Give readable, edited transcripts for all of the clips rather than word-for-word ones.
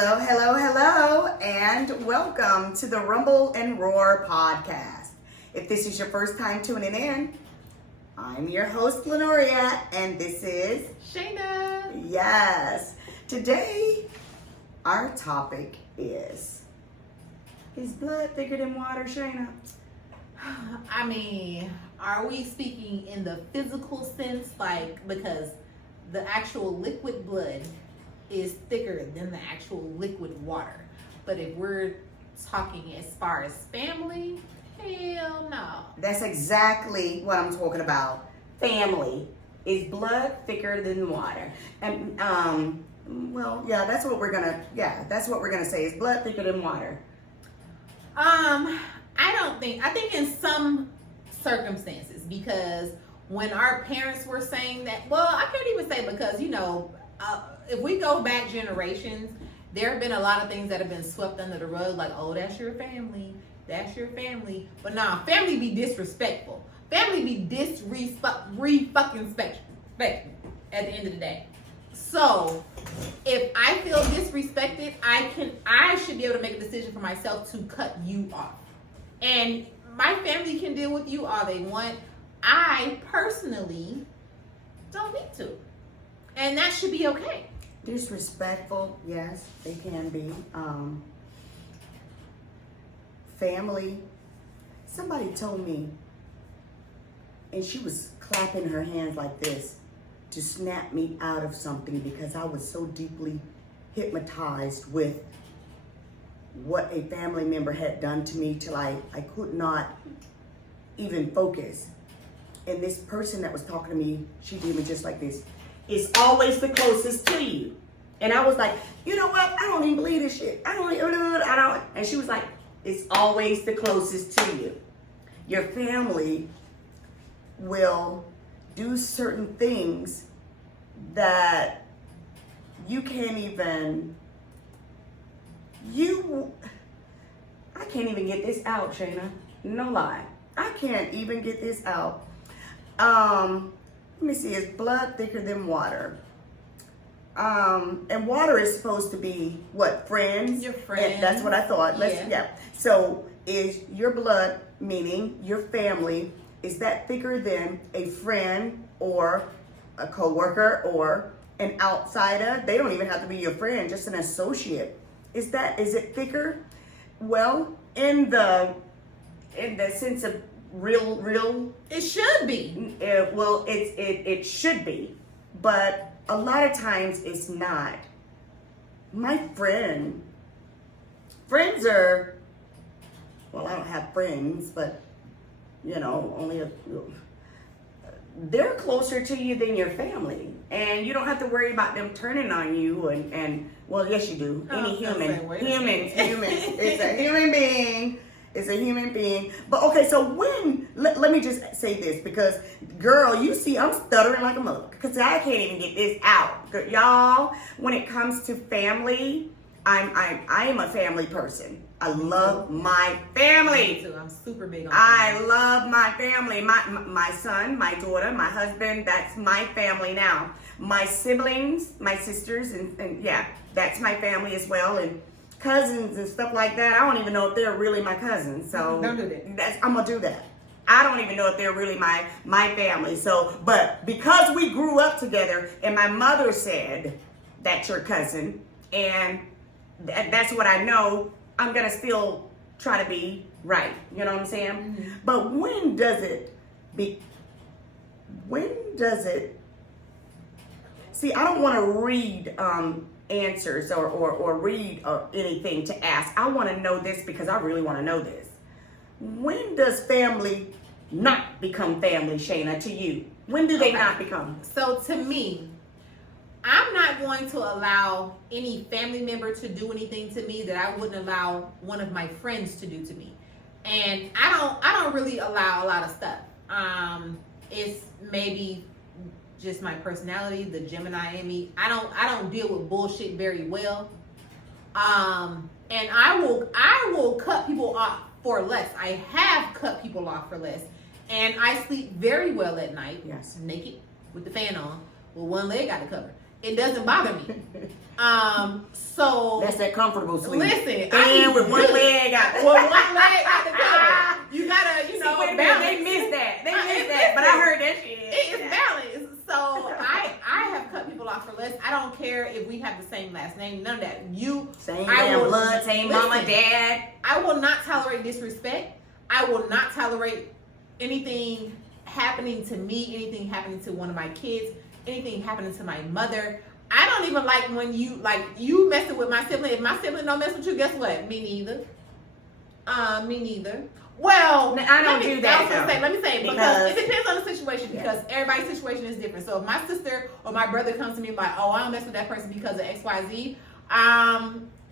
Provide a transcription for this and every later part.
Hello, hello, hello, and welcome to the Rumble and Roar podcast. If this is your first time tuning in, I'm your host, Lenoria, and this is Shayna. Yes. Today, our topic is blood thicker than water, Shayna? I mean, are we speaking in the physical sense? Like, because the actual liquid blood is thicker than the actual liquid water. But if we're talking as far as family, hell no. That's exactly what I'm talking about. Family. Is blood thicker than water? And that's what we're gonna say. Is blood thicker than water? I think in some circumstances, because when our parents were saying that, well, I can't even say, because if we go back generations, there have been a lot of things that have been swept under the rug, like, oh, that's your family, but nah, family be disrespectful, family be disrespectful at the end of the day. So if I feel disrespected, I should be able to make a decision for myself to cut you off. And my family can deal with you all they want. I personally don't need to. And that should be okay. Disrespectful, yes, they can be. Family. Somebody told me, and she was clapping her hands like this to snap me out of something because I was so deeply hypnotized with what a family member had done to me till I could not even focus. And this person that was talking to me, she did me just like this. It's always the closest to you. And I was like, you know what? I don't even believe this shit. I don't. And she was like, it's always the closest to you. Your family will do certain things that you can't even, I can't even get this out, Shayna. No lie. I can't even get this out. Let me see, is blood thicker than water? And water is supposed to be what? Friends? Your friends. And that's what I thought. So is your blood, meaning your family, is that thicker than a friend or a coworker or an outsider? They don't even have to be your friend, just an associate. Is it thicker? Well, in the sense of real, it should be. It should be, but a lot of times it's not. My friends are, well, I don't have friends, but they're closer to you than your family, and you don't have to worry about them turning on you. And well, yes, you do. Any humans, it's a human being. It's a human being. But okay, so let me just say this, because girl, you see I'm stuttering like a mother because I can't even get this out. Y'all, when it comes to family, I am a family person. I love my family. Me too. I'm super big on family. I love my family. My son, my daughter, my husband, that's my family now. My siblings, my sisters, and yeah, that's my family as well. And cousins and stuff like that, I don't even know if they're really my cousins. So don't do that. I'm gonna do that. I don't even know if they're really my family. So, but because we grew up together, and my mother said that's your cousin, and that's what I know, I'm gonna still try to be right. You know what I'm saying? Mm-hmm. But when does it? See, I don't want to read answers or read anything to ask. I want to know this because I really want to know this. When does family not become family, Shayna, to you? When do they not become? So to me, I'm not going to allow any family member to do anything to me that I wouldn't allow one of my friends to do to me. And I don't really allow a lot of stuff. It's maybe just my personality, the Gemini in me. I don't deal with bullshit very well. And I will cut people off for less. I have cut people off for less. And I sleep very well at night. Yes. Naked with the fan on, with one leg out of cover. it doesn't bother me. So That's that comfortable sleep. listen, And with one leg out. well, one leg out the cover. You gotta, you know, See, wait a minute, balance. they missed that. They missed that, Listen, but I heard that shit. It is balanced. So I have cut people off for less. I don't care if we have the same last name. None of that. Same I damn will- blood, same listen, mama, dad. I will not tolerate disrespect. I will not tolerate anything happening to me, anything happening to one of my kids, anything happening to my mother. I don't even like when you messing with my sibling. If my sibling don't mess with you, guess what? Me neither. Me neither. Well, No, I don't do that, though. let me say, because Because- it depends on the situation, because everybody's situation is different. So if my sister or my brother comes to me like, oh, I don't mess with that person because of XYZ,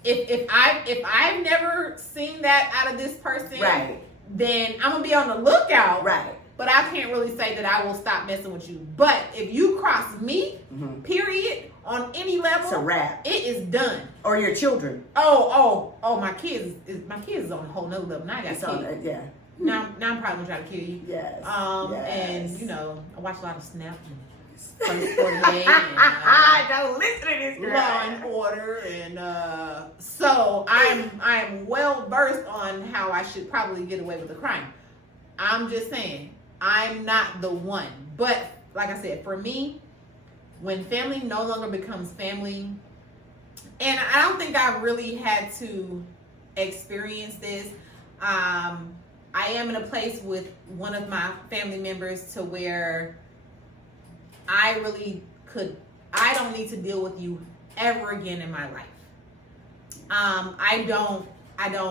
if I've never seen that out of this person, Right, then I'm gonna be on the lookout. right. But I can't really say that I will stop messing with you. But if you cross me, Mhm. period, on any level, It's a wrap. it is done. Or your children. Oh, my kids is on a whole nother level. Now I got It's on, kids. yeah. Now I'm probably gonna try to kill you. Yes. And yes. you know, I watch a lot of Snap and First 48 and Don't listen to this girl. Law and Order, and so I'm well versed on how I should probably get away with the crime. I'm just saying, I'm not the one. But like I said, for me, when family no longer becomes family, and I don't think I really had to experience this. I am in a place with one of my family members to where I don't need to deal with you ever again in my life. I don't.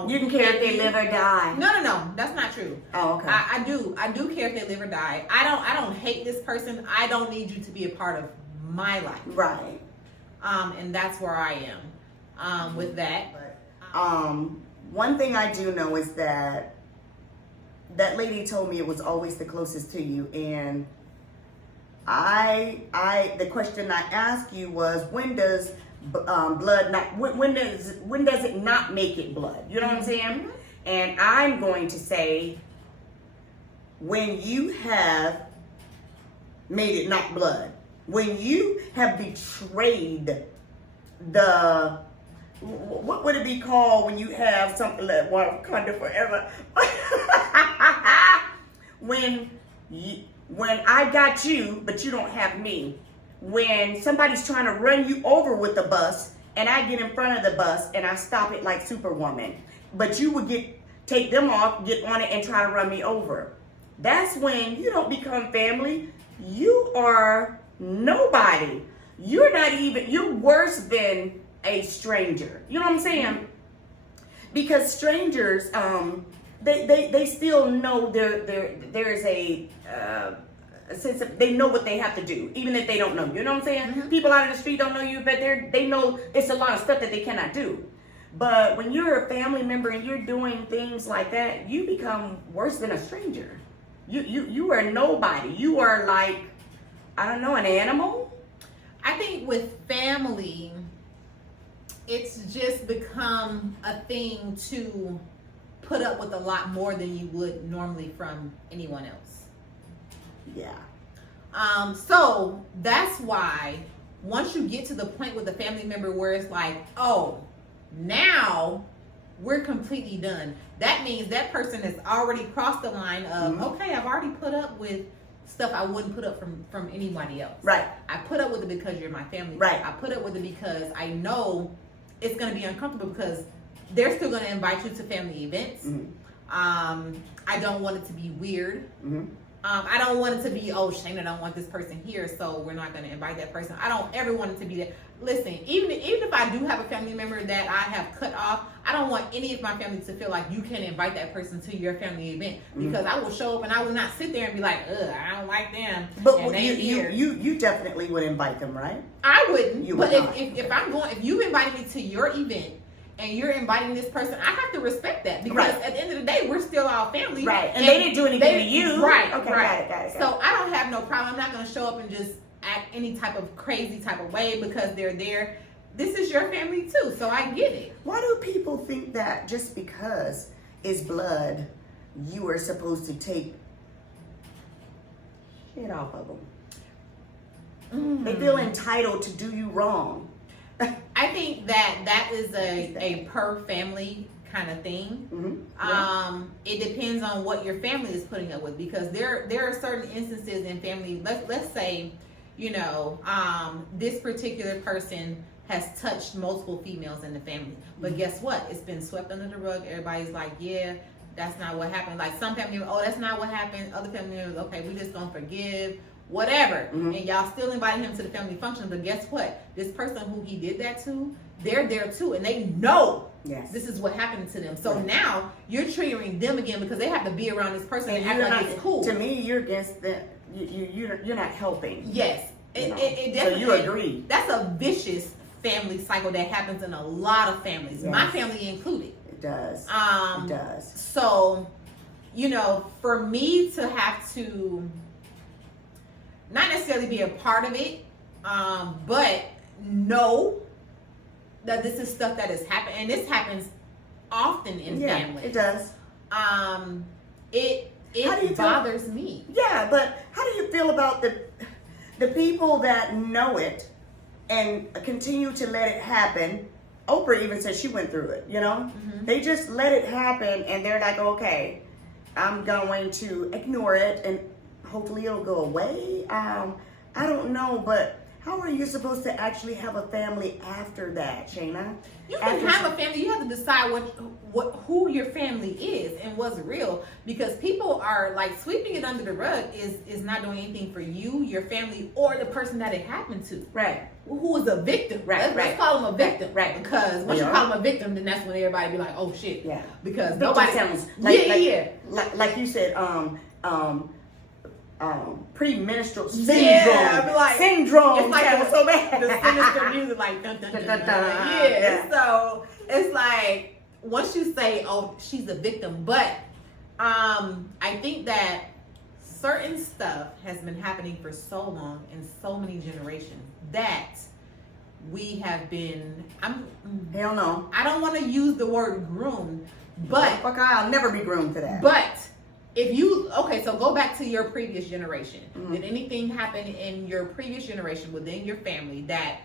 You can care if they live or die. No, that's not true. Oh, okay. I do care if they live or die. I don't hate this person. I don't need you to be a part of my life. Right. And that's where I am with that. One thing I do know is that lady told me it was always the closest to you, and the question I asked you was, when does blood not, when does it not make it blood? You know what I'm saying? And I'm going to say, when you have made it not blood, when you have betrayed the, what would it be called when you have something like Wakanda forever? when I got you, but you don't have me. When somebody's trying to run you over with the bus, and I get in front of the bus and I stop it like Superwoman, but you would take them off, get on it, and try to run me over. That's when you don't become family. You are nobody. You're worse than a stranger. You know what I'm saying? Because strangers, they still know there's a sense of, they know what they have to do, even if they don't know you. You know what I'm saying? Mm-hmm. People out in the street don't know you, but they know it's a lot of stuff that they cannot do. But when you're a family member and you're doing things like that, you become worse than a stranger. You are nobody. You are like, I don't know, an animal. I think with family, it's just become a thing to put up with a lot more than you would normally from anyone else. Yeah. So that's why once you get to the point with a family member where it's like, oh, now we're completely done. That means that person has already crossed the line of, okay, I've already put up with stuff I wouldn't put up from anybody else. Right. I put up with it because you're my family. Right. I put up with it because I know it's going to be uncomfortable because they're still going to invite you to family events. I don't want it to be weird. I don't want it to be, oh, Shayna don't want this person here, so we're not going to invite that person. I don't ever want it to be that. Listen, even if I do have a family member that I have cut off, I don't want any of my family to feel like you can invite that person to your family event, because I will show up and I will not sit there and be like, ugh, I don't like them. But and they here. you definitely would invite them, right? I wouldn't. You but would not. if you invited me to your event and you're inviting this person, I have to respect that, because Right. at the end of the day, we're still all family. Right. And they didn't do anything to you. Right. Okay, Right. got it. So I don't have no problem. I'm not going to show up and just act any type of crazy type of way because they're there. This is your family too, so I get it. Why do people think that just because it's blood, you are supposed to take shit off of them? They feel entitled to do you wrong. I think that is a per family kind of thing. It depends on what your family is putting up with, because there are certain instances in family. Let's say, this particular person has touched multiple females in the family, but guess what? It's been swept under the rug. Everybody's like, yeah, that's not what happened. Like some family members, oh, that's not what happened. Other family members, okay, we just don't forgive. Whatever, and y'all still inviting him to the family function, but guess what? This person who he did that to, they're there too, and they know this is what happened to them. So now you're triggering them again because they have to be around this person and act like it's cool. To me, you're against that. You're not helping. Yes, it definitely. So you agree? That's a vicious family cycle that happens in a lot of families, my family included. It does. It does. So, for me to have to not necessarily be a part of it, but know that this is stuff that has happened, and this happens often in families. It does. It bothers me. Yeah, but how do you feel about the people that know it and continue to let it happen? Oprah even said she went through it. They just let it happen, and they're like, okay, I'm going to ignore it, and hopefully it'll go away. I don't know, but how are you supposed to actually have a family after that, Shayna? You can have a family. You have to decide who your family is and what's real, because people are like sweeping it under the rug is not doing anything for you, your family, or the person that it happened to. Right. Who is a victim. Let's call them a victim. Right. Because once you call them a victim, then that's when everybody be like, oh shit. Yeah. Because nobody sounds like you said, premenstrual syndrome. Yeah, like, syndrome. It's like so bad. The sinister music, like dun, dun, dun, dun, dun, dun. Yeah. So it's like once you say, "Oh, she's a victim," but I think that certain stuff has been happening for so long in so many generations that we have been. Hell no. I don't want to use the word groomed, but I'll never be groomed for that. But so go back to your previous generation. Did anything happen in your previous generation within your family that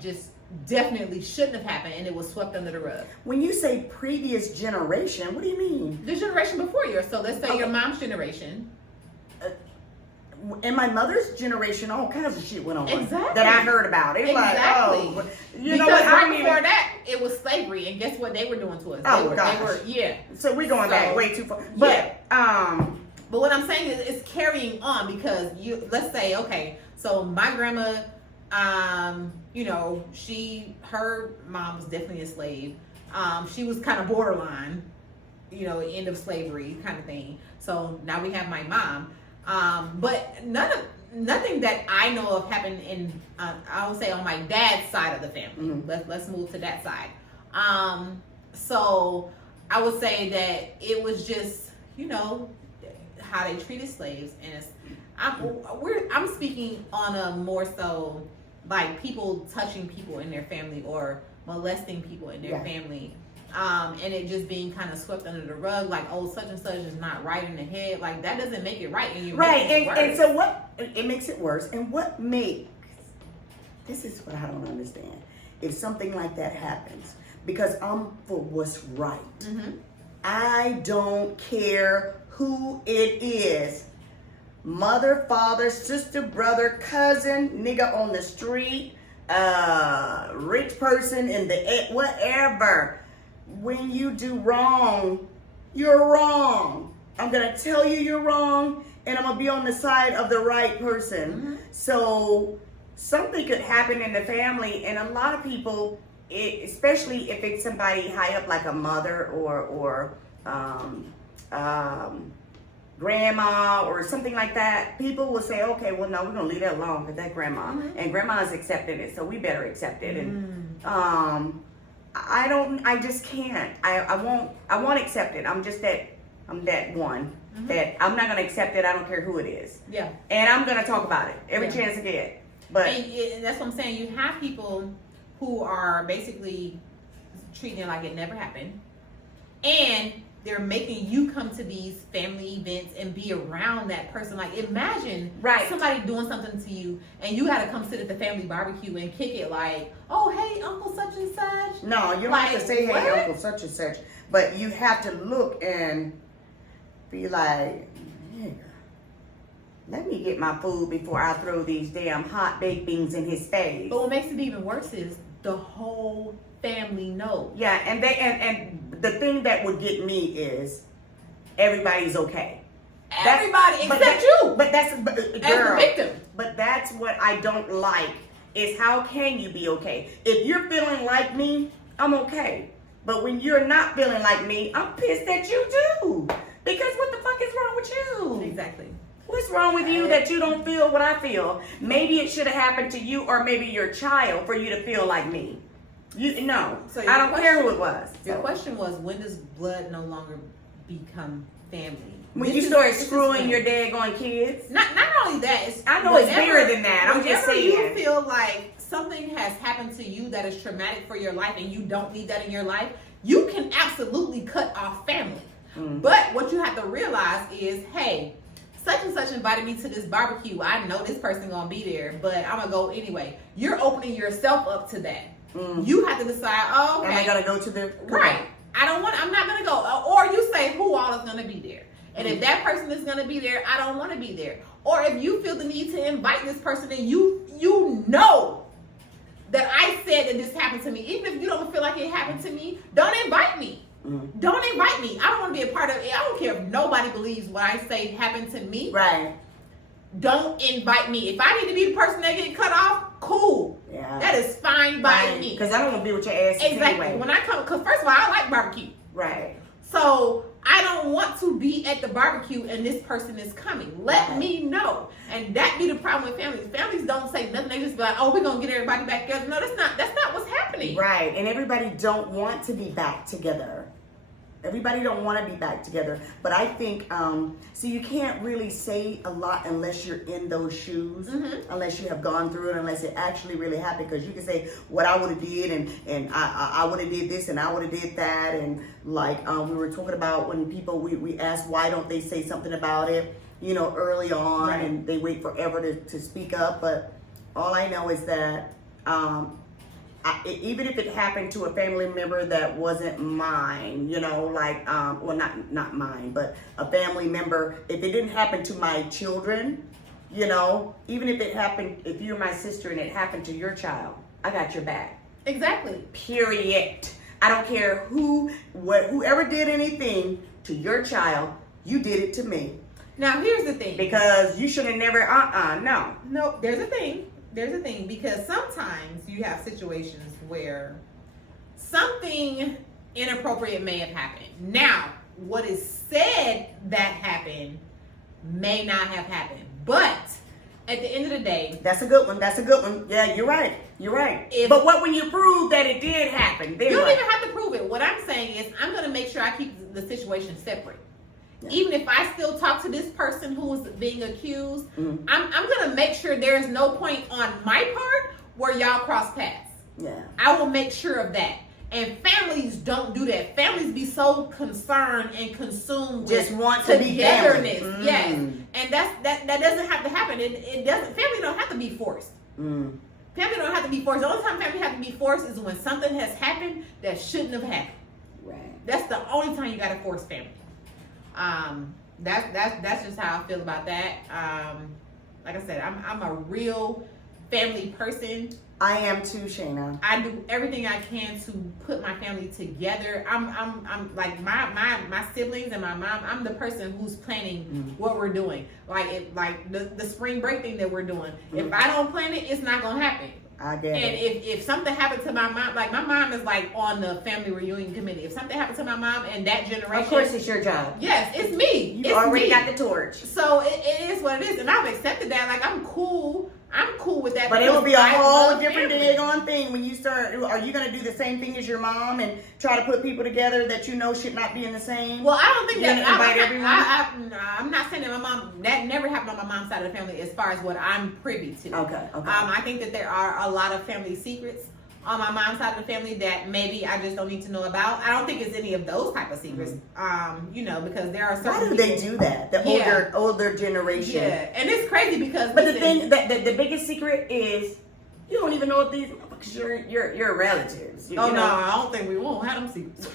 just definitely shouldn't have happened and it was swept under the rug? When you say previous generation, what do you mean? The generation before yours. So let's say your mom's generation. In my mother's generation, all kinds of shit went on exactly. that I heard about. It's exactly. Like, because right before that, it was slavery, and guess what they were doing to us? They were So we're going back way too far. But but what I'm saying is, it's carrying on because let's say, okay, so my grandma, her mom was definitely a slave. She was kind of borderline, end of slavery kind of thing. So now we have my mom. But nothing that I know of happened in, I would say on my dad's side of the family. Let's move to that side. So I would say that it was just, how they treated slaves. And I'm speaking on a more so like people touching people in their family or molesting people in their family. And it just being kind of swept under the rug, like, oh, such and such is not right in the head. Like, that doesn't make it right. And and so what, it makes it worse. And what makes, this is what I don't understand. If something like that happens, because I'm for what's right. I don't care who it is. Mother, father, sister, brother, cousin, nigga on the street, rich person in the, whatever. When you do wrong, you're wrong. I'm going to tell you you're wrong, and I'm going to be on the side of the right person. So something could happen in the family, and a lot of people, especially if it's somebody high up like a mother or grandma or something like that, people will say, okay, well, no, we're going to leave that alone because that grandma. And grandma's accepting it, so we better accept it. And I just can't. I won't accept it. I'm that one that I'm not gonna accept it. I don't care who it is. Yeah. And I'm gonna talk about it every chance I get. But and that's what I'm saying. You have people who are basically treating it like it never happened. And they're making you come to these family events and be around that person. Like, imagine somebody doing something to you and you got to come sit at the family barbecue and kick it like, oh, hey, Uncle such and such. No, you don't have to say, hey, Uncle such and such. But you have to look and be like, nigga, let me get my food before I throw these damn hot baked beans in his face. But what makes it even worse is the whole family knows. Yeah, and the thing that would get me is everybody's okay. Everybody except you. But that's as the victim. But that's what I don't like is how can you be okay? If you're feeling like me, I'm okay. But when you're not feeling like me, I'm pissed at you too. Because what the fuck is wrong with you? Exactly. What's wrong with you that you don't feel what I feel? Maybe it should have happened to you or maybe your child for you to feel like me. So I don't care who it was. Your question was, when does blood no longer become family? When you start screwing your daggone kids. Not only that, I know it's bigger than that. I'm just saying. You feel like something has happened to you that is traumatic for your life and you don't need that in your life, you can absolutely cut off family. But what you have to realize is, hey, such and such invited me to this barbecue. I know this person gonna be there, but I'm gonna go anyway. You're opening yourself up to that. You have to decide, oh, okay. Am I gonna go to the right? I'm not gonna go. Or you say who all is gonna be there. And if that person is gonna be there, I don't wanna be there. Or if you feel the need to invite this person and you know that I said that this happened to me, even if you don't feel like it happened to me, don't invite me. Don't invite me. I don't want to be a part of it. I don't care if nobody believes what I say happened to me. Right. Don't invite me. If I need to be the person that get cut off, cool. Yeah. That is fine by me. Because I don't want to be with your ass exactly. anyway. When I come, because first of all, I like barbecue. Right. So I don't want to be at the barbecue and this person is coming. Let me know. And that be the problem with families. Families don't say nothing. They just be like, oh, we're gonna get everybody back together. No, that's not what's happening. Right. And everybody don't want to be back together. Everybody don't want to be back together. But I think, so you can't really say a lot unless you're in those shoes, unless you have gone through it, unless it actually really happened. Because you can say what I would have did and I would have did this and I would have did that. And like we were talking about when people, we asked why don't they say something about it, early on, and they wait forever to speak up. But all I know is that even if it happened to a family member that wasn't mine, well, not mine, but a family member, if it didn't happen to my children, even if it happened, if you're my sister and it happened to your child, I got your back. Exactly. Period. I don't care whoever did anything to your child, you did it to me. Now, here's the thing. Because you should have never, no. No, there's a thing. Because sometimes you have situations where something inappropriate may have happened. Now, what is said that happened may not have happened. But at the end of the day, that's a good one. Yeah, you're right. But what when you prove that it did happen? You don't even have to prove it. What I'm saying is I'm going to make sure I keep the situation separate. Yeah. Even if I still talk to this person who is being accused, I'm going to make sure there is no point on my part where y'all cross paths. Yeah. I will make sure of that. And families don't do that. Families be so concerned and consumed just with want togetherness. To be yes. And that doesn't have to happen. It doesn't. Family don't have to be forced. Family don't have to be forced. The only time family have to be forced is when something has happened that shouldn't have happened. Right. That's the only time you got to force family. That's just how I feel about that. Like I said, I'm a real family person. I am too, Shayna. I do everything I can to put my family together. I'm like my siblings and my mom. I'm the person who's planning what we're doing. Like the spring break thing that we're doing. If I don't plan it, it's not gonna happen. I get and it. if something happened to my mom, like my mom is like on the family reunion committee. If something happened to my mom and that generation, of course it's your job. Yes, it's me. You already got the torch. So it is what it is, and I've accepted that. Like I'm cool with that. But it will be a whole different daggone thing when you start. Are you going to do the same thing as your mom and try to put people together that you know should not be in the same? Well, I don't think You're that. Invite everyone. I'm not saying that my mom. That never happened on my mom's side of the family, as far as what I'm privy to. Okay. I think that there are a lot of family secrets. on my mom's side of the family that maybe I just don't need to know about. I don't think it's any of those type of secrets. You know, because there are certain Why do they do that? The older generation. Yeah, and it's crazy because. But the thing, the biggest secret is you don't even know if these motherfuckers your relatives. You No, know? I don't think we won't have them secrets.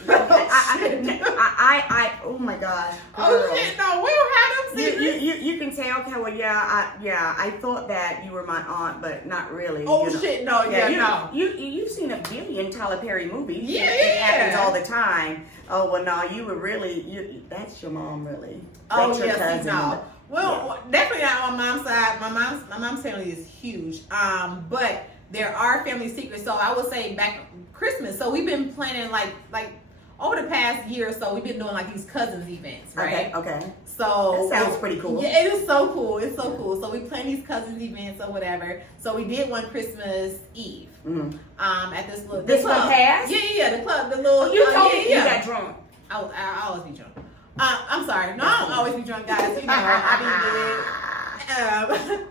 Oh my gosh. Oh shit, no, we don't have them secrets. You can say, okay, well, I thought that you were my aunt, but not really. Oh you know. shit, no, no. You've seen a billion Tyler Perry movies. Yeah, it happens all the time. Oh well, no, you were really that's your mom, really. That's your cousin. No. Well, definitely not on my mom's side. My mom's family is huge. But there are family secrets. So I would say back Christmas. So we've been planning like over the past year or so. We've been doing like these cousins events, right? Okay. So that sounds pretty cool. Yeah, it is so cool. It's so cool. So we plan these cousins events or whatever. So we did one Christmas Eve. Mm-hmm. At this little this club passed. Yeah. The club, the little. You told me you got drunk. I always be drunk. I'm sorry. No, I don't always be drunk, guys. You know, I be good.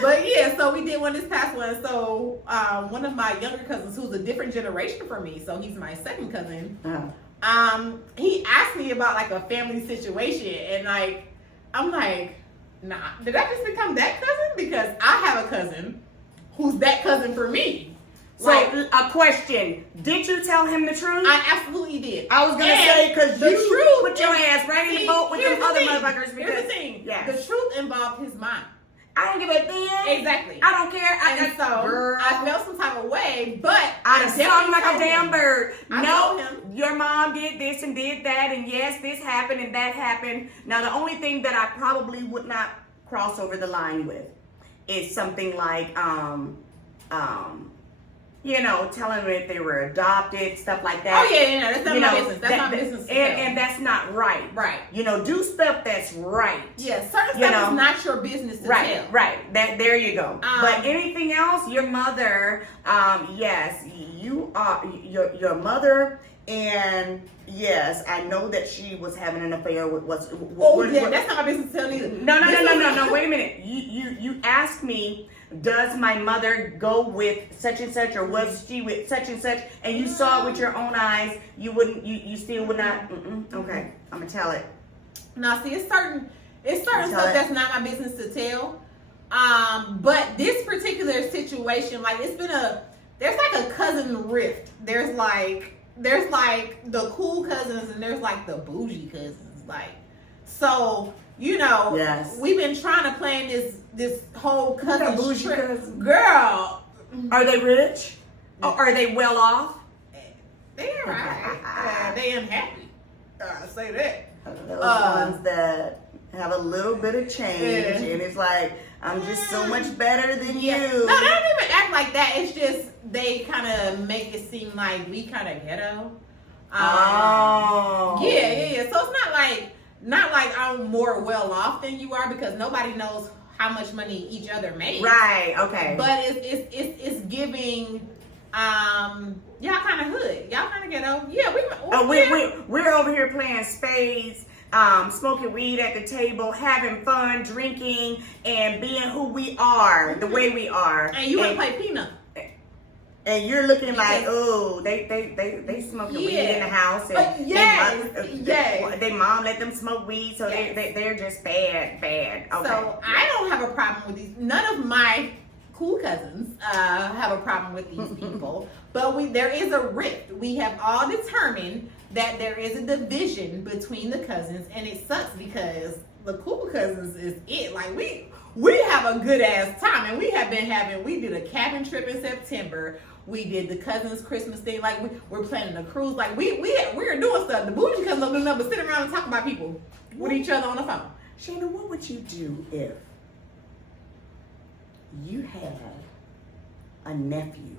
But yeah, so we did one this past one. So one of my younger cousins, who's a different generation from me, so he's my second cousin. He asked me about like a family situation, and like I'm like, nah, did I just become that cousin? Because I have a cousin who's that cousin for me. So a question: did you tell him the truth? I absolutely did. I was gonna say because you truth put your ass right in the boat with them other motherfuckers. Here's the thing: the truth involved his mom. I don't give a damn. Exactly. I don't care. I felt some type of way, but I'd have sung like a damn bird. I told him. Your mom did this and did that, and yes, this happened and that happened. Now, the only thing that I probably would not cross over the line with is something like, telling them if they were adopted, stuff like that. Oh yeah, that's not my business. That's my business. And that's not right. Right. Do stuff that's right. Yeah, certain stuff is not your business to tell. Right. There you go. But anything else, your mother, yes, you are your mother, and yes, I know that she was having an affair with that's not my business to tell either. No. Wait a minute. You asked me, does my mother go with such and such, or was she with such and such, and you saw it with your own eyes, you still would not. Okay, I'm gonna tell it. Now, see, it's certain stuff that's not my business to tell. But this particular situation, like there's like a cousin rift. There's like the cool cousins and there's like the bougie cousins, like so. Yes. We've been trying to plan this whole cousin trip. Girl, are they rich? Or are they well off? They're right. They unhappy. I say that. Those ones that have a little bit of change, and it's like, I'm just so much better than you. No, they don't even act like that. It's just they kind of make it seem like we kind of ghetto. Yeah. So it's not like I'm more well off than you are, because nobody knows how much money each other makes. Right. Okay. But it's giving y'all kind of hood, y'all kind of ghetto. Yeah, we're over here playing spades, smoking weed at the table, having fun, drinking, and being who we are, the way we are. And you want to play peanut. And you're looking like, oh, they smoking weed in the house, and they mom let them smoke weed, so they're just bad. Okay. So I don't have a problem with these. None of my cool cousins have a problem with these people, but there is a rift. We have all determined that there is a division between the cousins, and it sucks because the cool cousins is it. Like we have a good ass time, and we did a cabin trip in September. We did the cousins Christmas thing. Like we're planning a cruise. Like we're doing stuff. The bougie cousins don't do nothing but sit around and talk about people with each other on the phone. Shayna, what would you do if you had a nephew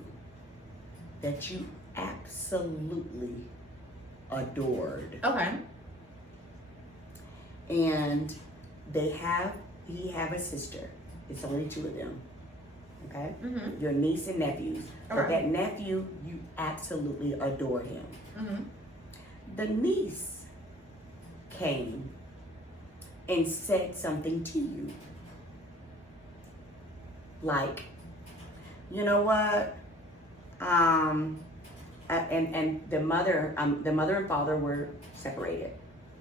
that you absolutely adored? Okay. And he have a sister. It's only two of them. Okay? Mm-hmm. Your niece and nephews. But right. that nephew, you absolutely adore him. Mm-hmm. The niece came and said something to you. Like, you know what? And the mother and father were separated,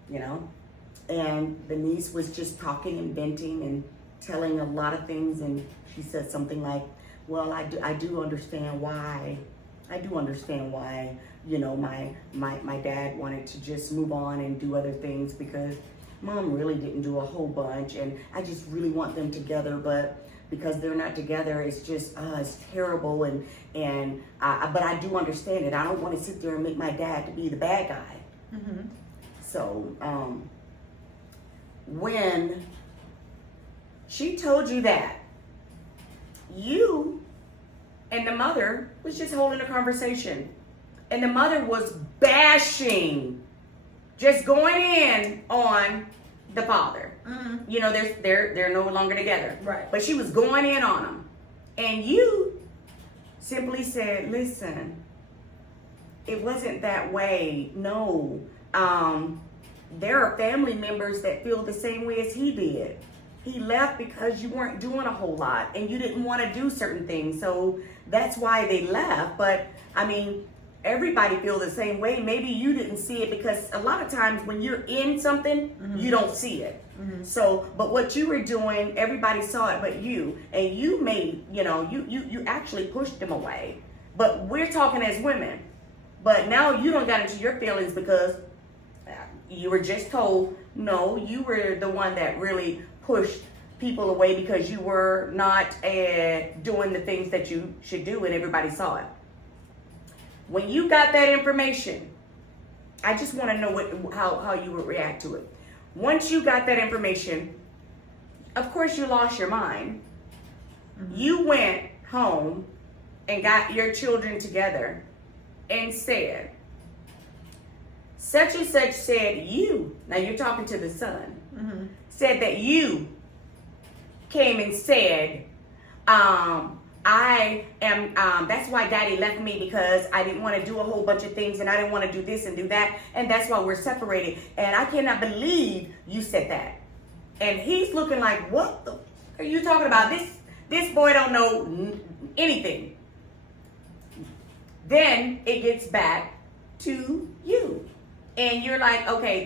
you know, and the niece was just talking and venting and telling a lot of things, and she said something like, well, I do understand why. I do understand why, you know, my dad wanted to just move on and do other things because mom really didn't do a whole bunch, and I just really want them together, but because they're not together, it's just, it's terrible, but I do understand it. I don't want to sit there and make my dad to be the bad guy. Mm-hmm. So, when she told you that, you and the mother was just holding a conversation, and the mother was bashing, just going in on the father. Mm-hmm. You know, they're no longer together. Right. But she was going in on him. And you simply said, listen, it wasn't that way. No. There are family members that feel the same way as he did. He left because you weren't doing a whole lot and you didn't want to do certain things. So that's why they left. But I mean, everybody feels the same way. Maybe you didn't see it because a lot of times when you're in something, you don't see it. Mm-hmm. So, but what you were doing, everybody saw it but you. And you made, you know, you actually pushed them away. But we're talking as women. But now you don't get into your feelings because you were just told, no, you were the one that really pushed people away because you were not doing the things that you should do and everybody saw it. When you got that information, I just want to know how you would react to it. Once you got that information, of course you lost your mind. Mm-hmm. You went home and got your children together and said, such and such said you, now you're talking to the son, mm-hmm. said that you came and said, I am, that's why daddy left me because I didn't want to do a whole bunch of things and I didn't want to do this and do that. And that's why we're separated. And I cannot believe you said that. And he's looking like, what the are you talking about? This boy don't know anything. Then it gets back to you. And you're like, okay,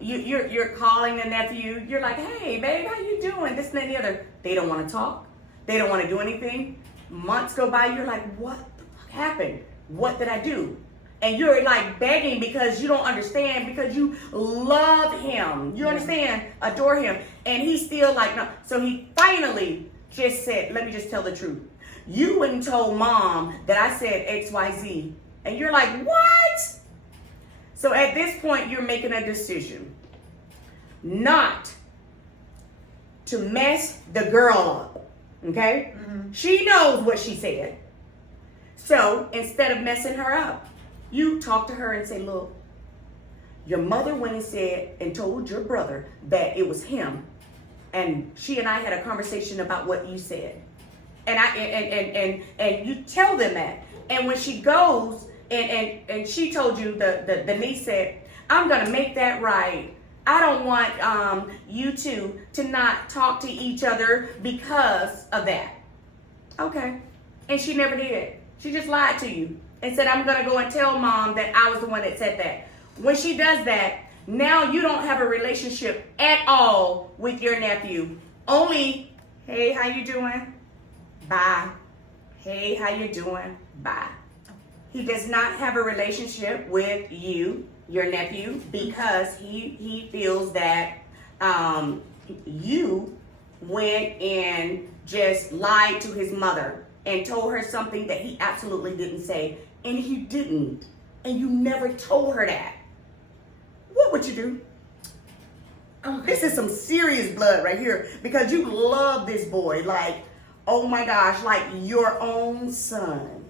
you're calling the nephew. You're like, hey, babe, how you doing? This and that and the other. They don't want to talk. They don't want to do anything. Months go by. You're like, what the fuck happened? What did I do? And you're like begging because you don't understand, because you love him. You understand? Adore him. And he's still like, no. So he finally just said, let me just tell the truth. You wouldn't told mom that I said XYZ. And you're like, what? So at this point, you're making a decision not to mess the girl up. Okay? Mm-hmm. She knows what she said. So instead of messing her up, you talk to her and say, look, your mother went and said and told your brother that it was him. And she and I had a conversation about what you said. And you tell them that. And when she goes and she told you, the niece said, I'm going to make that right. I don't want you two to not talk to each other because of that. Okay. And she never did. She just lied to you and said, I'm going to go and tell mom that I was the one that said that. When she does that, now you don't have a relationship at all with your nephew. Only, hey, how you doing? Bye. Hey, how you doing? Bye. He does not have a relationship with you, your nephew, because he feels that you went and just lied to his mother and told her something that he absolutely didn't say. And he didn't. And you never told her that. What would you do? Okay. This is some serious blood right here, because you love this boy like, oh my gosh, like your own son.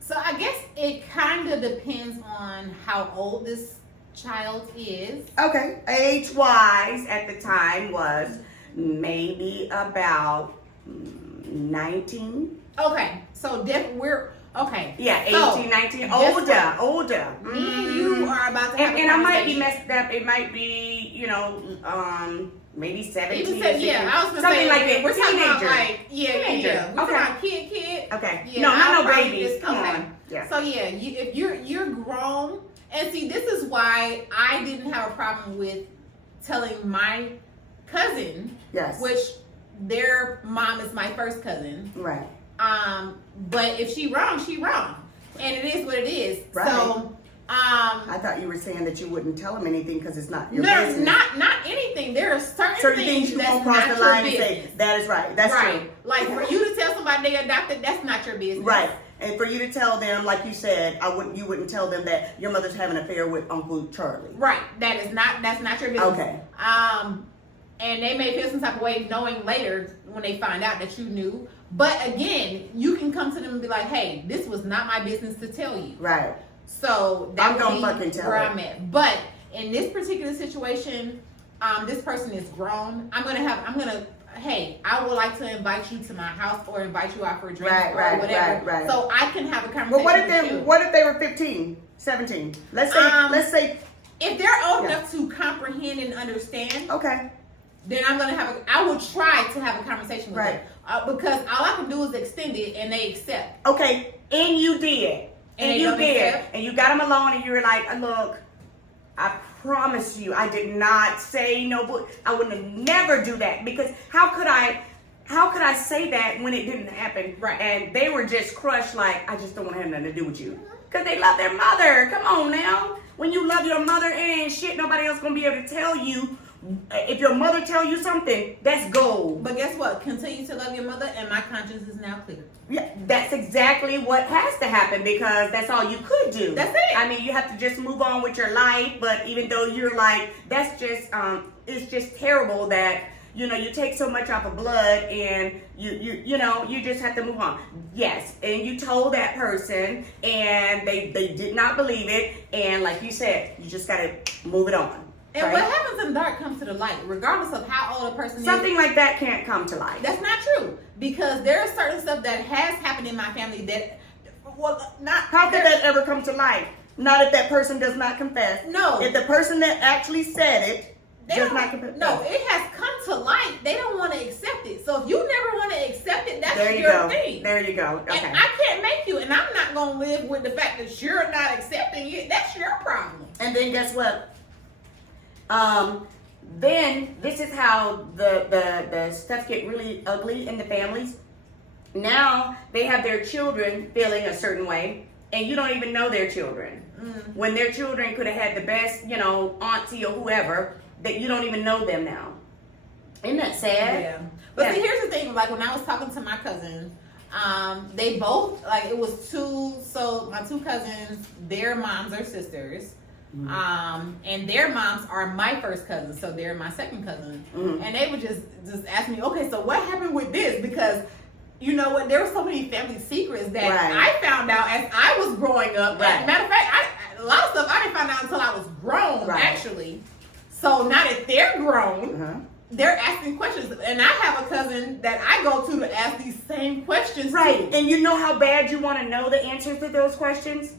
So I guess it kind of depends on how old this child is. Okay, age-wise at the time was maybe about 19. Okay, so we're okay. Yeah, 18, so, 19, older. Me and you are about to have and I might be messed up. It might be, maybe 17. Yeah, I was gonna something say, like that. We're teenager. Talking about like, teenager. We're talking about kid. Okay. Yeah, No, I'll not no probably babies. just- Come okay. on. Yeah. So yeah, if you're grown, and see, this is why I didn't have a problem with telling my cousin, Yes. which their mom is my first cousin. Right. But if she wrong, she wrong, and it is what it is. Right. So, I thought you were saying that you wouldn't tell them anything because it's not your no, business. not anything. There are certain things you that's won't cross not the line your and say business. that is right. That's right. true. Like for you to tell somebody they adopted, that's not your business. Right. And for you to tell them, like you said, you wouldn't tell them that your mother's having an affair with Uncle Charlie. Right. That's not your business. Okay. And they may feel some type of way knowing later when they find out that you knew. But again, you can come to them and be like, hey, this was not my business to tell you. Right. So that I'm gonna would fucking be tell where her. I'm at. But in this particular situation, this person is grown. Hey, I would like to invite you to my house or invite you out for a drink or whatever. Right. So I can have a conversation Well, with you. what if they were 15, 17? Let's say If they're old Yeah. enough to comprehend and understand, okay. then I will try to have a conversation with Right. them. Because all I can do is extend it and they accept. Okay, and you did. And And they you don't did. accept? And you got them alone and you were like, look, I promise you, I did not say no, but I would never do that because how could I say that when it didn't happen? Right. And they were just crushed like, I just don't want to have nothing to do with you. Because they love their mother. Come on now. When you love your mother, it ain't shit nobody else going to be able to tell you. If your mother tell you something, that's gold. But guess what? Continue to love your mother, and my conscience is now clear. Yeah, that's exactly what has to happen because that's all you could do. That's it. I mean, you have to just move on with your life, but even though you're like, that's just, it's just terrible that, you take so much off of blood and you just have to move on. Yes, and you told that person and they did not believe it. And like you said, you just got to move it on. And right? what happens in the dark comes to the light, regardless of how old a person Something is. like that can't come to light. That's not true. Because there is certain stuff that has happened in my family that, How could that ever come to light? Not if that person does not confess. No. If the person that actually said it does not confess. No, it has come to light. They don't want to accept it. So if you never want to accept it, that's There you your go. thing. There you go. Okay. And I can't make you, and I'm not going to live with the fact that you're not accepting it. That's your problem. And then guess what? Then this is how the stuff get really ugly in the families. Now they have their children feeling a certain way, and you don't even know their children. When their children could have had the best, auntie or whoever, that you don't even know them now. Isn't that sad? Yeah. But Yeah. see, here's the thing. Like when I was talking to my cousins, they both it was two. So my two cousins, their moms are sisters. And their moms are my first cousins, so they're my second cousin. And they would just ask me, okay, so what happened with this? Because you know what, there were so many family secrets that Right. I found out as I was growing up. Right. Matter of fact, a lot of stuff I didn't find out until I was grown, Right. actually. So now that they're grown, Uh-huh. they're asking questions, and I have a cousin that I go to ask these same questions. Right. too. And you know how bad you want to know the answers to those questions?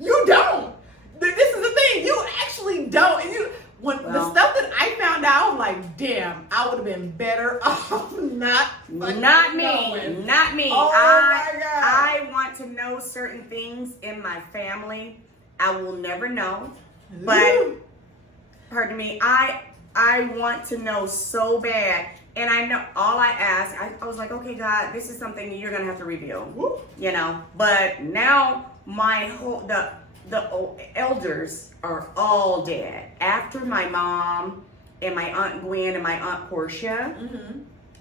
You don't. This is the thing. You actually don't. And the Well. stuff that I found out, I was like, damn, I would have been better off not. Not me. knowing. Not me. Oh my God. I want to know certain things in my family. I will never know. But Ooh. pardon me, I want to know so bad. And I know all I asked, I was like, okay, God, this is something you're gonna have to reveal. Woo. But now my whole the elders are all dead. After my mom and my Aunt Gwen and my Aunt Portia,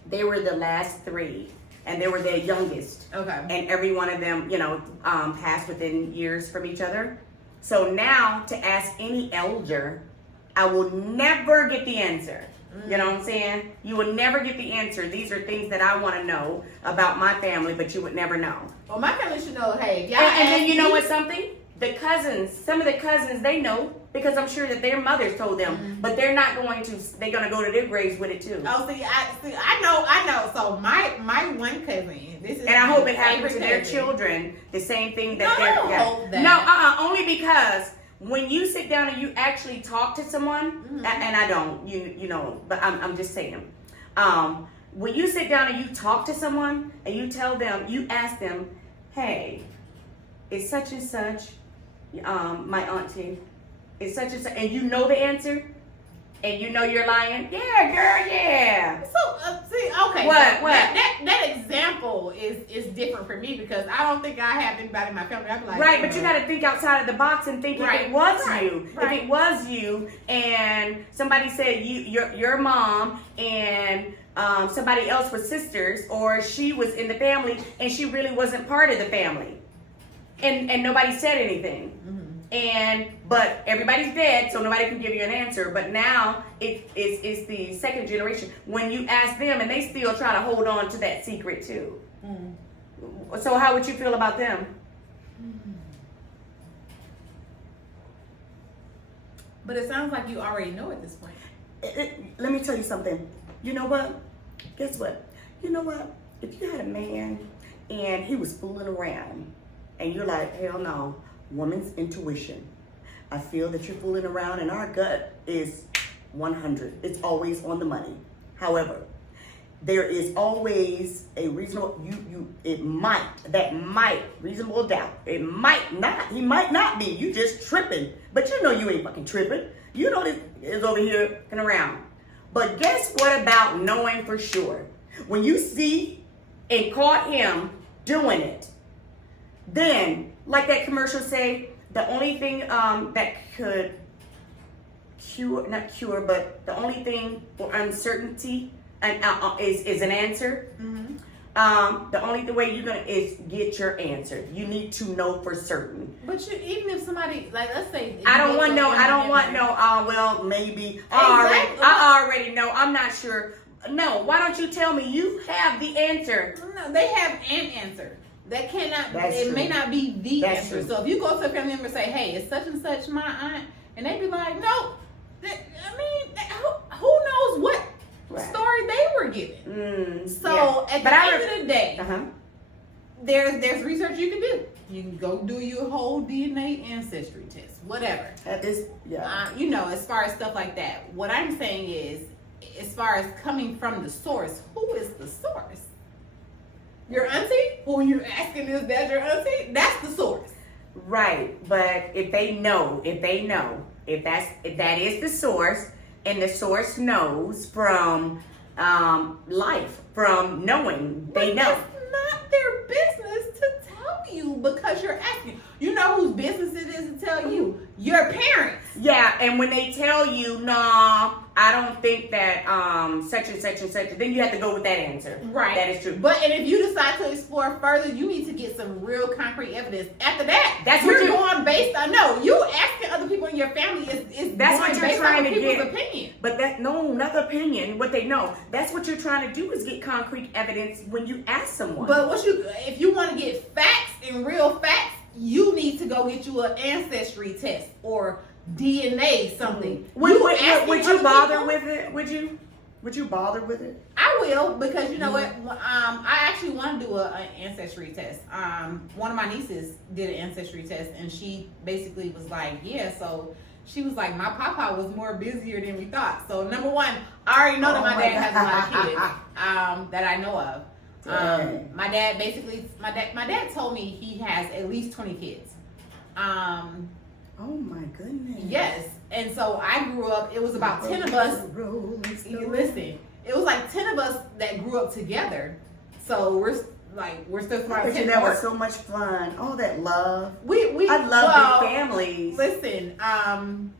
they were the last three, and they were the youngest. Okay. And every one of them, passed within years from each other. So now to ask any elder, I will never get the answer. You know what I'm saying? You will never get the answer. These are things that I want to know about my family, but you would never know. Well, my family should know, hey, if y'all And then ask you know me- what something? Some of the cousins, they know because I'm sure that their mothers told them, but they're not going to, they're going to go to their graves with it too. Oh, I know. So my one cousin, this is And I hope it my happens to favorite their cousin. children, the same thing No, that I don't hope that. No, only because when you sit down and you actually talk to someone, and I don't, but I'm just saying, when you sit down and you talk to someone and you tell them, you ask them, hey, it's such and such, my auntie, it's such and such, and you know the answer, and you know you're lying. Yeah, girl, yeah. So see, okay. What? So What? That example is different for me because I don't think I have anybody in my family. I'd be like, Right, but you got to think outside of the box and think if Right, it was right, you. right. If it was you, and somebody said your mom and somebody else was sisters, or she was in the family and she really wasn't part of the family, and nobody said anything. But everybody's dead, so nobody can give you an answer. But now it's the second generation. When you ask them, and they still try to hold on to that secret too. So how would you feel about them? But it sounds like you already know at this point. Let me tell you something. You know what? Guess what? You know what? If you had a man and he was fooling around, and you're like, hell no, woman's intuition. I feel that you're fooling around, and our gut is 100. It's always on the money. However, there is always a reasonable, reasonable doubt. It might not. He might not be. You just tripping. But you know you ain't fucking tripping. You know this is over here and around. But guess what about knowing for sure? When you see and caught him doing it, then, like that commercial say, the only thing that could but the only thing for uncertainty is an answer. The only way you're gonna is get your answer. You need to know for certain. But even if somebody, like, let's say, I don't want no. Well, maybe. Exactly. I already know. I'm not sure. No. Why don't you tell me you have the answer? No, they have an answer. That cannot. That's it true. may not be the That's answer. true. So if you go to a family member and say, "Hey, it's such and such my aunt," and they be like, "No," who knows what Right. story they were given? So yeah. at the end of the day, Uh-huh. there's research you can do. You can go do your whole DNA ancestry test, whatever. As far as stuff like that. What I'm saying is, as far as coming from the source, who is the source? Your auntie? Who you're asking is that your auntie? That's the source. Right, but if that is the source, and the source knows from life, from knowing, they know. It's not their business to tell you because you're asking. You know whose business it is to tell you? Your parents. Yeah, and when they tell you, nah, I don't think that such and such and such, then you have to go with that answer. Right. That is true. And if you decide to explore further, you need to get some real concrete evidence. After that, That's you're what you- going based on you asking other people in your family is That's going what you're based trying on to people's get. opinion. But not opinion, what they know. That's what you're trying to do is get concrete evidence when you ask someone. But if you want to get facts and real facts, you need to go get you an ancestry test or DNA something. Would asking you other bother people? with it? Would you bother with it? I will, because you know what? I actually want to do an ancestry test. One of my nieces did an ancestry test, and she basically was like, yeah, so she was like, my papa was more busier than we thought. So number one, I already know that my dad has a lot of kids that I know of. My dad told me he has at least 20 kids. Oh my goodness. Yes. And so I grew up, it was about 10 of us. Listen, it was like 10 of us that grew up together. So we're still smart. That was so much fun. All that love. I love big families. Listen,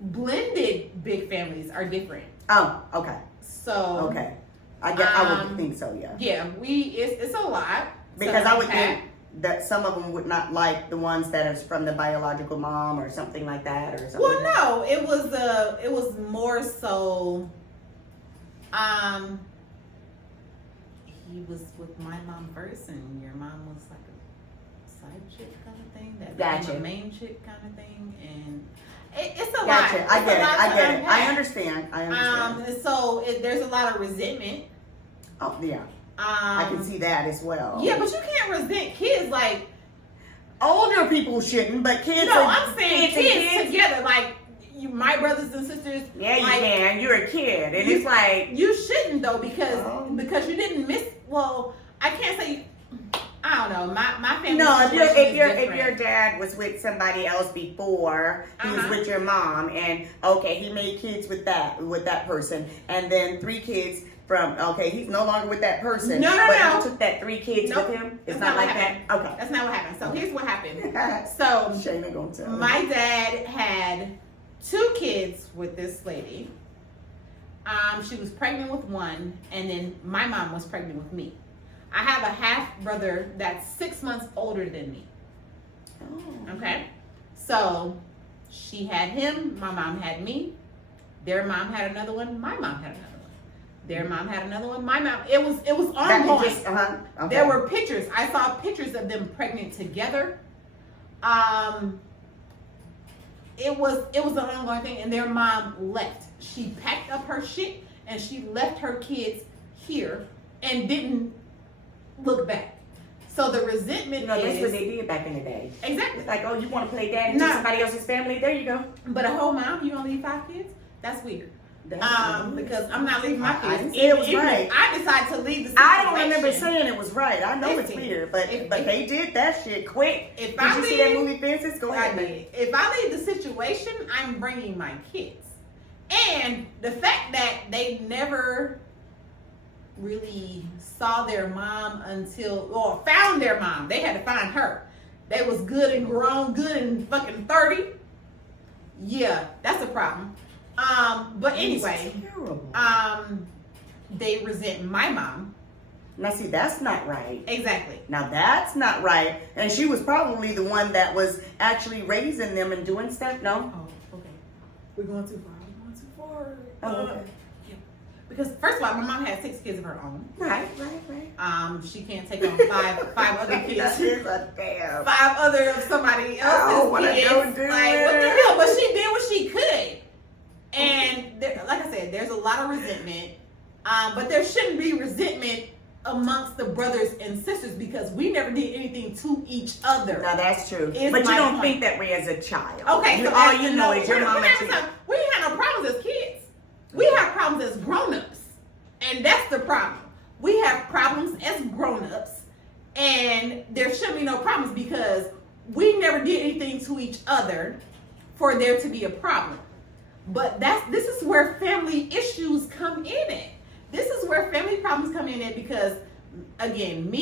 blended big families are different. Oh, okay. So okay. I would think so, yeah. Yeah, it's a lot. Because I would think that some of them would not like the ones that are from the biological mom or something like that or something. Well, no, it was more so he was with my mom first, and your mom was like a side chick kind of thing, Gotcha. a main chick kind of thing, and it's a lot. Gotcha. I get it. I understand. So there's a lot of resentment. Oh yeah. I can see that as well. Yeah, but you can't resent kids like older people shouldn't, but kids. No, I'm saying kids together, like my brothers and sisters. Yeah, you like, can. You're a kid, and it's like you shouldn't though because you didn't miss. Well, I can't say. I don't know. My family. No, if situation your is if your different. dad was with somebody else before he was with your mom, and okay, he made kids with that person, and then 3 kids from he's no longer with that person. No. He took that 3 kids Nope. with him. It's That's not not like what that. Okay. That's not what happened. So here's what happened. So Shayna gonna tell me. my dad had 2 kids with this lady. She was pregnant with one, and then my mom was pregnant with me. I have a half brother that's 6 months older than me. Oh. Okay, so she had him. My mom had me. Their mom had another one. My mom had another one. Their mom had another one. My mom. It was That ongoing. just, okay. There were pictures. I saw pictures of them pregnant together. It was an ongoing thing, and their mom left. She packed up her shit and she left her kids here and didn't look back. So the resentment That's is what they did back in the day. exactly. It's like, oh, you want to play daddy No. to somebody else's family? There you go. But a whole mom, you gonna leave 5 kids? That's weird. That's Because I'm not leaving my I kids. didn't say it was Even if right. I decide to leave the situation. I don't remember saying it was right. I know it's Listen, weird, but if- they did that shit quick. If Did I you leave, see that movie Fences? Go I ahead, man. did. If I leave the situation, I'm bringing my kids. And the fact that they never really saw their mom or found their mom. They had to find her. They was good and grown, good and fucking 30. Yeah, that's a problem. But anyway, It's terrible. they resent my mom. Now see, that's not right. Exactly. Now that's not right. And she was probably the one that was actually raising them and doing stuff. No? Oh, okay. We're going too far. We're going too far. Oh, okay. Yeah. Because first of all, my mom had 6 kids of her own. Right. She can't take on five other That kids. is a damn. 5 other of somebody I don't else's wanna kids. go Like, do what the it. hell? But she did what she could. And like I said, there's a lot of resentment. But there shouldn't be resentment amongst the brothers and sisters because we never did anything to each other. Now that's true. Is But you my don't point. think that way as a child. Okay, so all you know is your we mama. we didn't have no problems as kids. We have problems as grown-ups. And that's the problem. We have problems as grown-ups. And there shouldn't be no problems because we never did anything to each other for there to be a problem. But this is where family issues come in at. This is where family problems come in at because, again,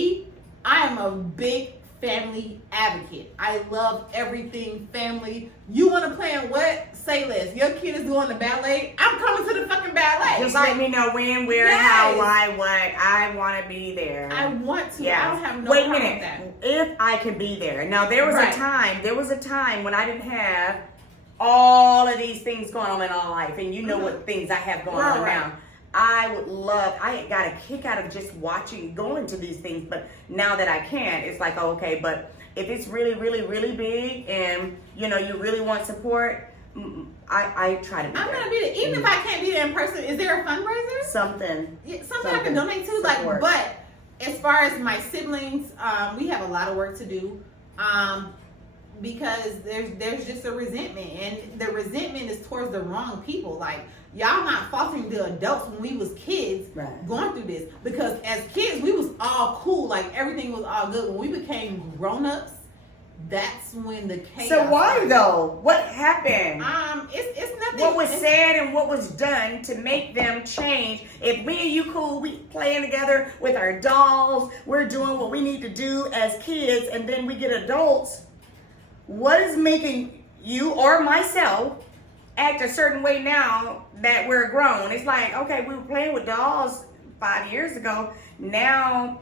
I am a big family advocate. I love everything family. You want to plan what? Say less. Your kid is going to ballet. I'm coming to the fucking ballet. Just let me know when, where, Yes. how, why, what. I want to be there. I want to. Yes. I don't have no Wait a problem minute. with that. If I can be there. Now there was Right. a time when I didn't have all of these things going on in my life, and you know Mhm. what things I have going Right, on right. now. I got a kick out of just going to these things, but now that I can, it's like, okay, but if it's really, really, really big and, you really want support, I try to be I'm there. gonna be there. Even if I can't be there in person, is there a fundraiser? Something. Yeah, something I can donate to. Support. But as far as my siblings, we have a lot of work to do. Because there's just a resentment, and the resentment is towards the wrong people. Like, y'all not faulting the adults when we was kids Right. going through this, because as kids we was all cool, like everything was all good. When we became grown-ups, that's when the chaos So why started. though? What happened? It's nothing. What was it's- said and what was done to make them change? If me and you cool, we playing together with our dolls, we're doing what we need to do as kids, and then we get adults. What is making you or myself act a certain way now that we're grown? It's like, okay, we were playing with dolls 5 years ago. Now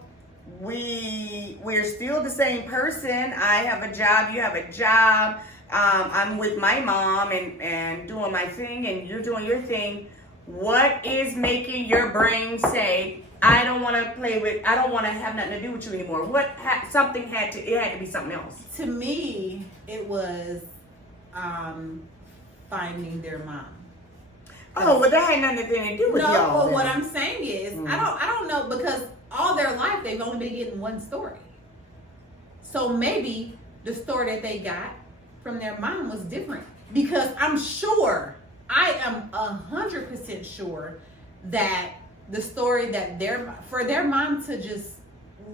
we're still the same person. I have a job, you have a job. I'm with my mom and doing my thing, and you're doing your thing. What is making your brain say, I don't want to I don't want to have nothing to do with you anymore? It had to be something else. To me, it was finding their mom. Oh, but that had nothing to do with No, y'all. but then. what I'm saying is, I don't know, because all their life they've only been getting one story. So maybe the story that they got from their mom was different. Because I'm sure, I am 100% sure that the story that for their mom to just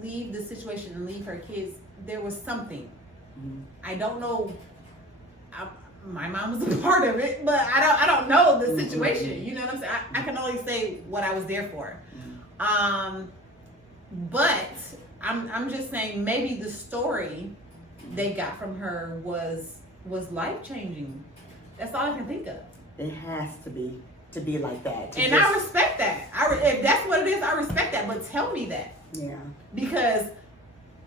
leave the situation and leave her kids, there was something. Mhm. I don't know. My mom was a part of it, but I don't know the situation. You know what I'm saying? I can only say what I was there for. But I'm just saying maybe the story they got from her was life changing. That's all I can think of. It has to be like that. And I respect that. If that's what it is, I respect that. But tell me that. Yeah. Because,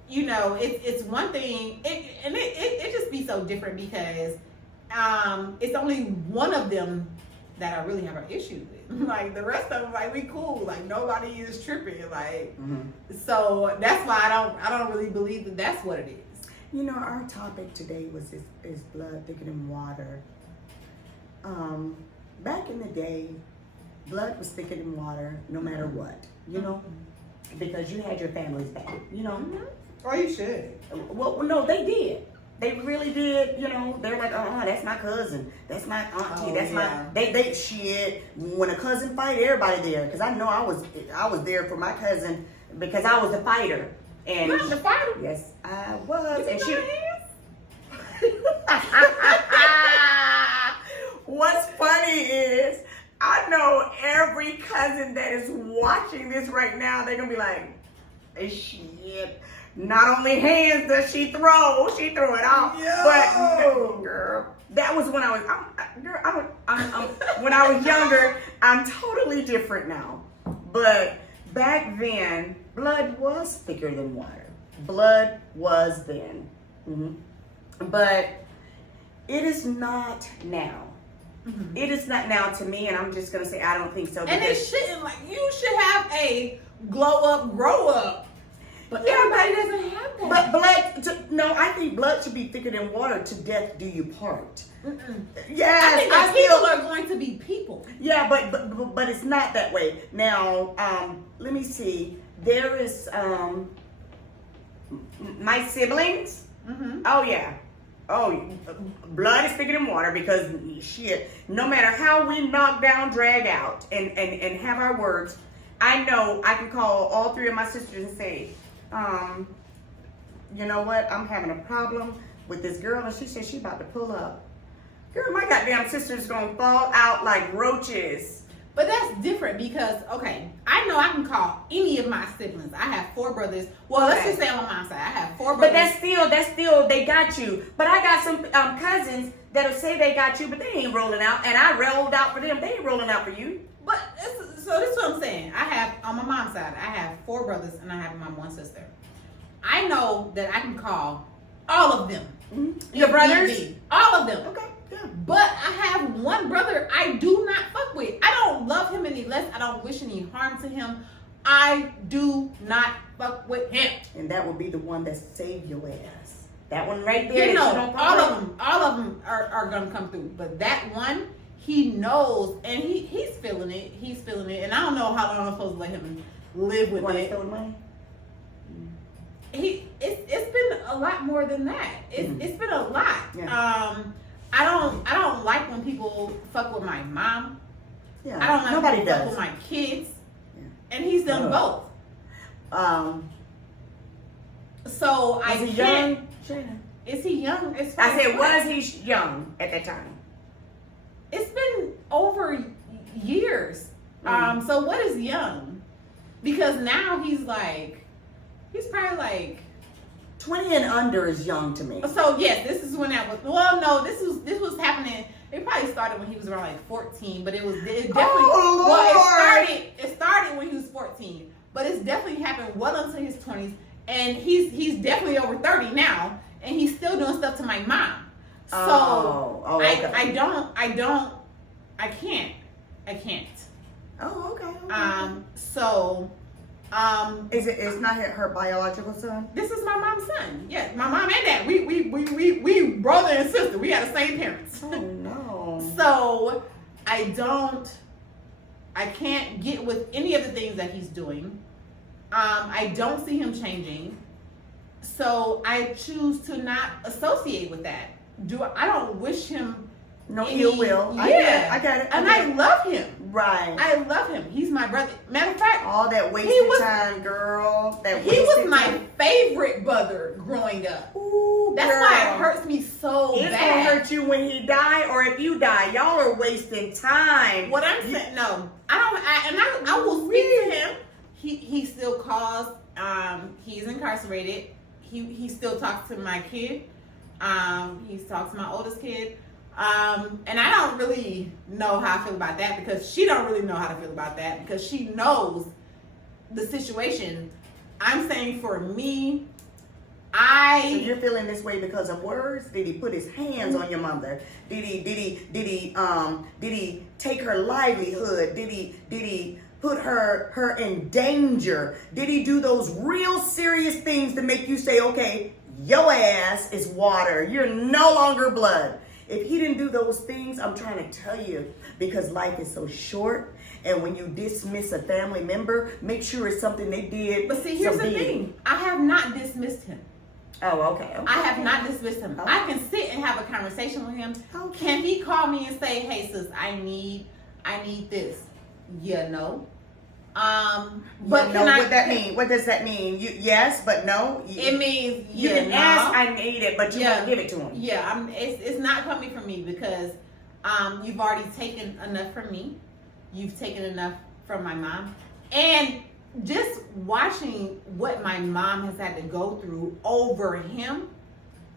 you know, it's one thing, it just be so different because it's only one of them that I really have an issue with. Like the rest of them, like we cool. Like nobody is tripping. Like so that's why I don't really believe that that's what it is. You know, our topic today was is blood thicker than water. Back in the day, blood was thicker than water, no matter what. You know, because you had your family's back. You know. Oh, you should. Well, no, they did. They really did. You know, they're like, that's my cousin. That's my auntie. That's my. They shit. When a cousin fight, everybody there. Because I know I was there for my cousin because I was a fighter. And Not the fighter. yes, I was. And she. What's funny is I know every cousin that is watching this right now, they're gonna be like, shit. Not only hands does she throw it off. But girl, that was when I was when I was younger. I'm totally different now. But back then, blood was thicker than water. Blood was then. But it is not now. It is not now to me, and I'm just gonna say I don't think so. And it shouldn't. Like you should have a glow up, grow up. But everybody doesn't have that. But blood, I think blood should be thicker than water. To death do you part. Yes, I think that people are going to be people. Yeah, but it's not that way. Now, let me see. There is my siblings. Oh yeah. Oh, blood is thicker than water because shit. No matter how we knock down, drag out, and have our words, I know I can call all three of my sisters and say, you know what? I'm having a problem with this girl, and she said she about to pull up. Girl, my goddamn sister's gonna fall out like roaches. But that's different because, okay, I know I can call any of my siblings. I have 4 brothers. Well, let's just say on my mom's side, I have 4 brothers. But that's still, they got you. But I got some cousins that'll say they got you, but they ain't rolling out. And I rolled out for them. They ain't rolling out for you. But, so this is what I'm saying. I have, on my mom's side, I have 4 brothers and I have my 1 sister. I know that I can call all of them. Your brothers? All of them. Okay, yeah. But I have 1 brother I do not fuck with. I don't love him any less. I don't wish any harm to him. I do not fuck with him. And that would be the one that saved your ass. That one right there. You know, all of them are gonna come through. But that one, he knows, and he's feeling it. He's feeling it, and I don't know how long I'm supposed to let him live with One it. that stole money? It's been a lot more than that. It's been a lot. Yeah. I don't like when people fuck with my mom. Yeah. I don't like Nobody when people does. fuck with my kids. Yeah. And he's done both. So I Was he can't. young? Shannon. Is he young? I said, was he young at that time? It's been over years. So what is young? Because now he's probably like 20 and under is young to me. So yes, this is when that was. Well, no, this was happening. It probably started when he was around like 14, but it definitely. Oh, well, Lord. it started when he was 14, but it's definitely happened well into his 20s, and he's definitely over 30 now, and he's still doing stuff to my mom. So okay. I can't. Oh, okay. It's not her biological son? This is my mom's son. Yeah, my mom and dad. We brother and sister. We had the same parents. Oh no. So I can't get with any of the things that he's doing. I don't see him changing. So I choose to not associate with that. I don't wish him No ill will. Yeah. I got it. And I love him. Right. I love him. He's my brother. Matter of fact, All that wasted time, girl. That he wasted was my time. favorite brother growing up. Ooh, That's girl. why it hurts me so It's bad. gonna hurt you when he die, or if you die. Y'all are wasting time. What I'm saying, no, I will speak to him. He still calls. He's incarcerated. He still talks to my kid. He talks to my oldest kid. And I don't really know how I feel about that because she don't really know how to feel about that because she knows the situation. I'm saying for me, So you're feeling this way because of words? Did he put his hands on your mother? Did he take her livelihood? Did he put her in danger? Did he do those real serious things to make you say, okay, your ass is water. You're no longer blood. If he didn't do those things, I'm trying to tell you, because life is so short. And when you dismiss a family member, make sure it's something they did. But see, here's the thing. I have not dismissed him. Oh, okay. I have not dismissed him. Okay. I can sit and have a conversation with him. Okay. Can he call me and say, "Hey, sis, I need this"? Yeah, no. But You can know I? what that mean? What does that mean? Yes, but no. It means You yeah, can no. ask, I need it, but you Yeah. won't give it to him. Yeah, it's not coming from me because you've already taken enough from me. You've taken enough from my mom, and just watching what my mom has had to go through over him,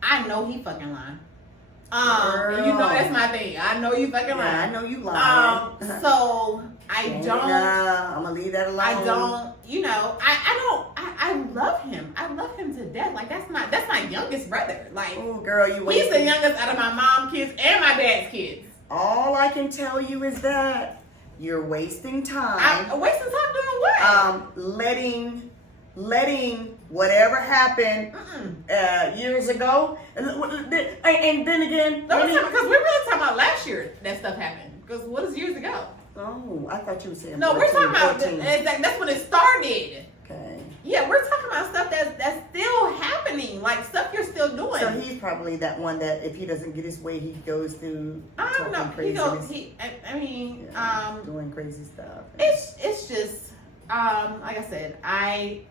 I know he fucking lying. Girl. You know that's my thing. I know you fucking Yeah, lying. I know you lying. So I don't. I'm gonna leave that alone. I don't. You know, I love him. I love him to death. Like that's my youngest brother. Like Oh, girl, you he's wasted. the youngest out of my mom's kids and my dad's kids. All I can tell you is that you're wasting time. I'm wasting time doing what? Letting whatever happened years ago, and then again. Because we're really talking about last year that stuff happened. Because what is years ago? Oh, I thought you were saying. No, 14, we're talking about 14. that's when it started. Okay. Yeah, we're talking about stuff that's still happening, like stuff you're still doing. So he's probably that one that if he doesn't get his way, he goes through I don't know. talking He goes. craziness. I mean, doing crazy stuff. it's just like I said,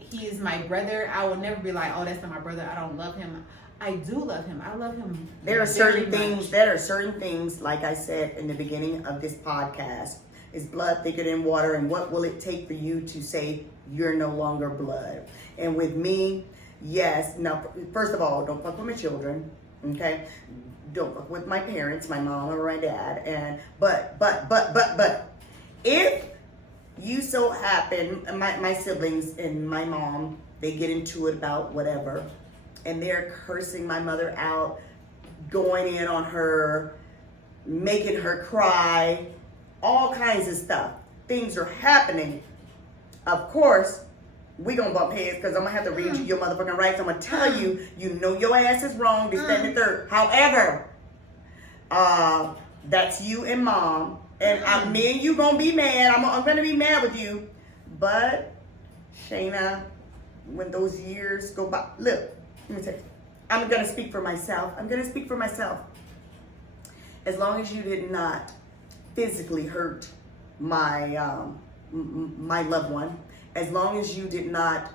he is my brother. I will never be like, oh, that's not my brother. I don't love him. I do love him. I love him. There are very certain much. things. There are certain things, like I said in the beginning of this podcast, is blood thicker than water, and what will it take for you to say you're no longer blood? And with me, yes. Now, first of all, don't fuck with my children, okay? Don't fuck with my parents, my mom or my dad. And but if you so happen, my siblings and my mom, they get into it about whatever, and they're cursing my mother out, going in on her, making her cry, all kinds of stuff. Things are happening. Of course, we gonna bump heads because I'm gonna have to read you your motherfucking rights. I'm gonna tell you, you know your ass is wrong, this, that, and the third. However, that's you and mom. And me and you gonna be mad. I'm gonna be mad with you. But, Shayna, when those years go by, look, let me tell you, I'm gonna speak for myself. As long as you did not physically hurt my my loved one, as long as you did not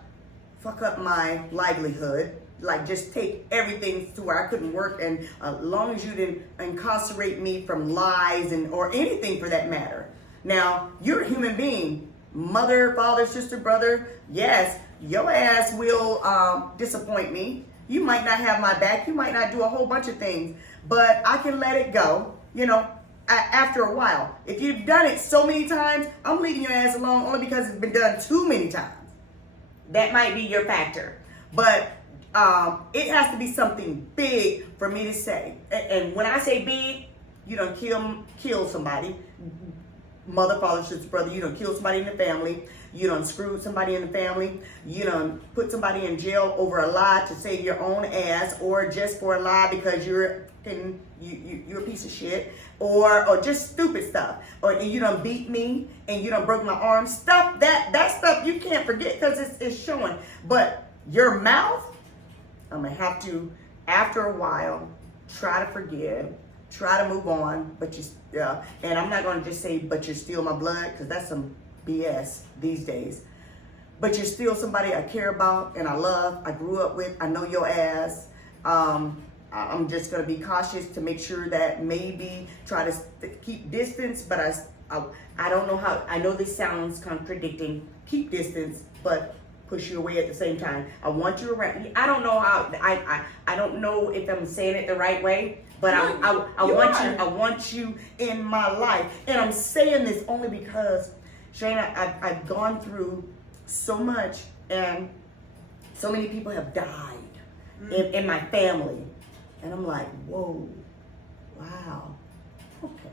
fuck up my livelihood, like just take everything to where I couldn't work, and as long as you didn't incarcerate me from lies and or anything for that matter. Now, you're a human being, mother, father, sister, brother. Yes, your ass will disappoint me. You might not have my back. You might not do a whole bunch of things, but I can let it go, you know, after a while. If you've done it so many times, I'm leaving your ass alone only because it's been done too many times. That might be your factor. But it has to be something big for me to say. And when I say big, you done kill somebody. Mother, father, sister, brother, you done kill somebody in the family. You done screwed somebody in the family. You done put somebody in jail over a lie to save your own ass, or just for a lie because you're a piece of shit, or just stupid stuff. Or you done beat me and you done broke my arm. Stuff that stuff you can't forget because it's showing. But your mouth, I'm gonna have to, after a while, try to forgive, try to move on, but and I'm not gonna just say, but you're still my blood, because that's some BS these days. But you're still somebody I care about and I love, I grew up with, I know your ass. I'm just gonna be cautious to make sure that maybe try to keep distance, but I don't know how, I know this sounds contradicting, keep distance, but push you away at the same time. I want you around. I don't know how, I don't know if I'm saying it the right way, but I want you in my life. And I'm saying this only because, Shayna, I've gone through so much, and so many people have died in my family. And I'm like, whoa, wow, okay.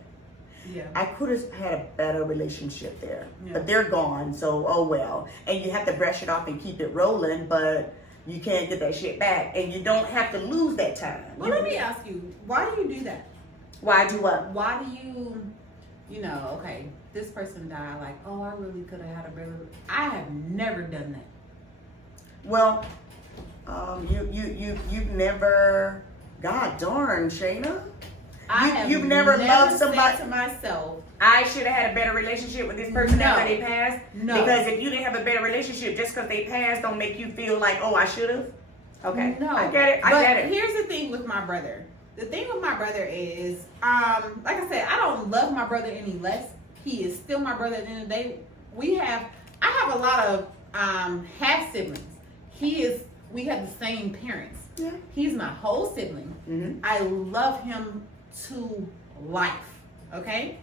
Yeah. I could have had a better relationship there, Yeah. but they're gone, so oh well. And you have to brush it off and keep it rolling, but you can't get that shit back, and you don't have to lose that time. Well, let me ask you, why do you do that? Why do what? Why do you know, okay, this person died, like, oh, I really could have had a better, I have never done that. Well, you've never, God darn, Shayna. You've never loved somebody. Said to myself, I should have had a better relationship with this person after they passed. No. Because if you didn't have a better relationship, just because they passed, don't make you feel like, oh, I should have. Okay. No. I get it. I But get it. here's the thing with my brother. The thing with my brother is, like I said, I don't love my brother any less. He is still my brother at the end of the day. I have a lot of half siblings. We have the same parents. Yeah. He's my whole sibling. Mm-hmm. I love him to life. Okay?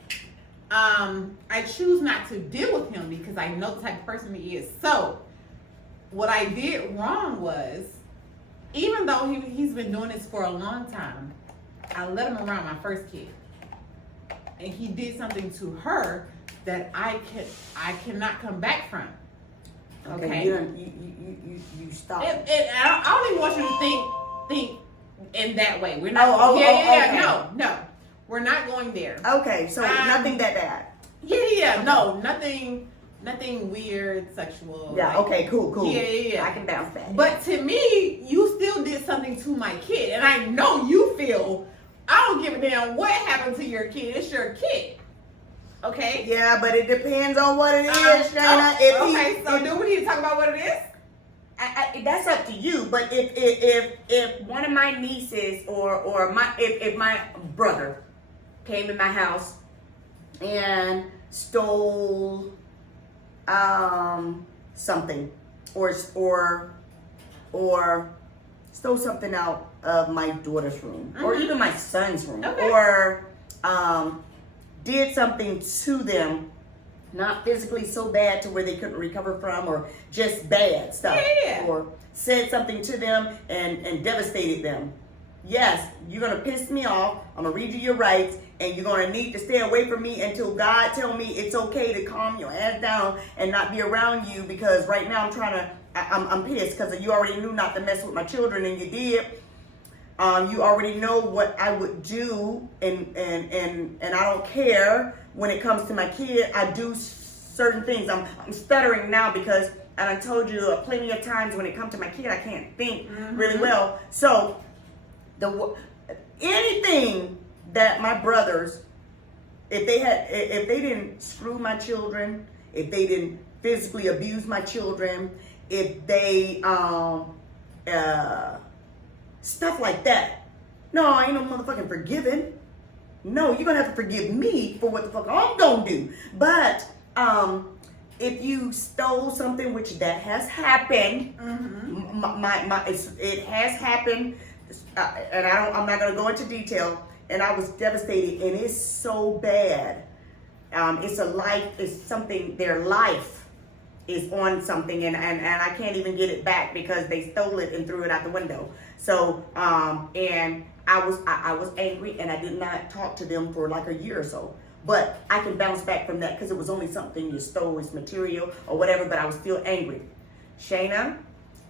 I choose not to deal with him because I know the type of person he is. So, what I did wrong was, even though he's been doing this for a long time, I let him around my first kid. And he did something to her that I cannot come back from. Okay. You stop. I don't even want you to think in that way. We're not. Okay. No. We're not going there. Okay, so nothing that bad. Yeah. No, nothing weird, sexual. Yeah. like- Okay. Cool. Yeah. I can bounce back. But to me, you still did something to my kid, and I know you feel. I don't give a damn what happened to your kid. It's your kid. Okay. Yeah, but it depends on what it is, Shayna. So do we need to talk about what it is? That's up to you. But if one of my nieces or if my brother came in my house and stole something or stole something out of my daughter's room or even my son's room, Okay. or did something to them, not physically so bad to where they couldn't recover from, or just bad stuff, Yeah. or said something to them and devastated them. Yes, you're gonna piss me off. I'm gonna read you your rights, and you're gonna need to stay away from me until God tell me it's okay to calm your ass down and not be around you. Because right now I'm pissed because you already knew not to mess with my children, and you did. You already know what I would do, and I don't care when it comes to my kid. I do certain things. I'm stuttering now because, and I told you plenty of times when it comes to my kid, I can't think really well. So anything that my brothers, if they didn't screw my children, if they didn't physically abuse my children, if they stuff like that. No, I ain't no motherfucking forgiving. No, you're gonna have to forgive me for what the fuck I'm gonna do. But if you stole something, which that has happened, it has happened, and I'm not gonna go into detail. And I was devastated, and it's so bad. It's something. Their life is on something, and I can't even get it back because they stole it and threw it out the window. So, and I was angry, and I did not talk to them for like a year or so. But I can bounce back from that because it was only something you stole, it's material or whatever, but I was still angry. Shayna,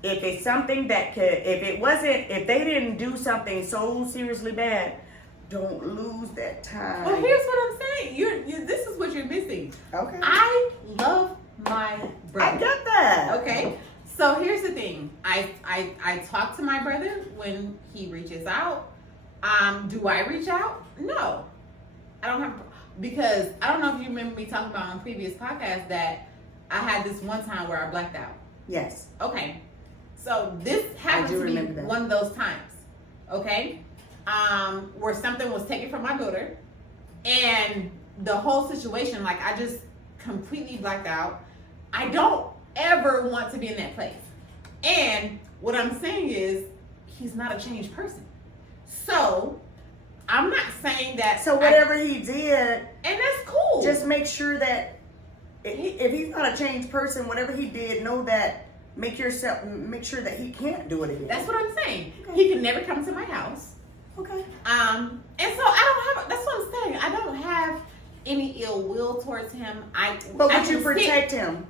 if it's something that if they didn't do something so seriously bad, don't lose that time. Well, here's what I'm saying. This is what you're missing. Okay. I love my brother. I got that. Okay. So here's the thing. I talk to my brother when he reaches out. Do I reach out? No. I don't have, because I don't know if you remember me talking about on previous podcasts that I had this one time where I blacked out. Yes. Okay. So this happened to me one of those times. Okay. Where something was taken from my daughter, and the whole situation, like, I just completely blacked out. I don't ever want to be in that place. And what I'm saying is, he's not a changed person. So I'm not saying that. So whatever he did, and that's cool. just make sure that if he's not a changed person, whatever he did, know that. Make sure that he can't do it again. That's what I'm saying. Okay. He can never come to my house. Okay. And so I don't have. That's what I'm saying. I don't have any ill will towards him. But I would you can protect him?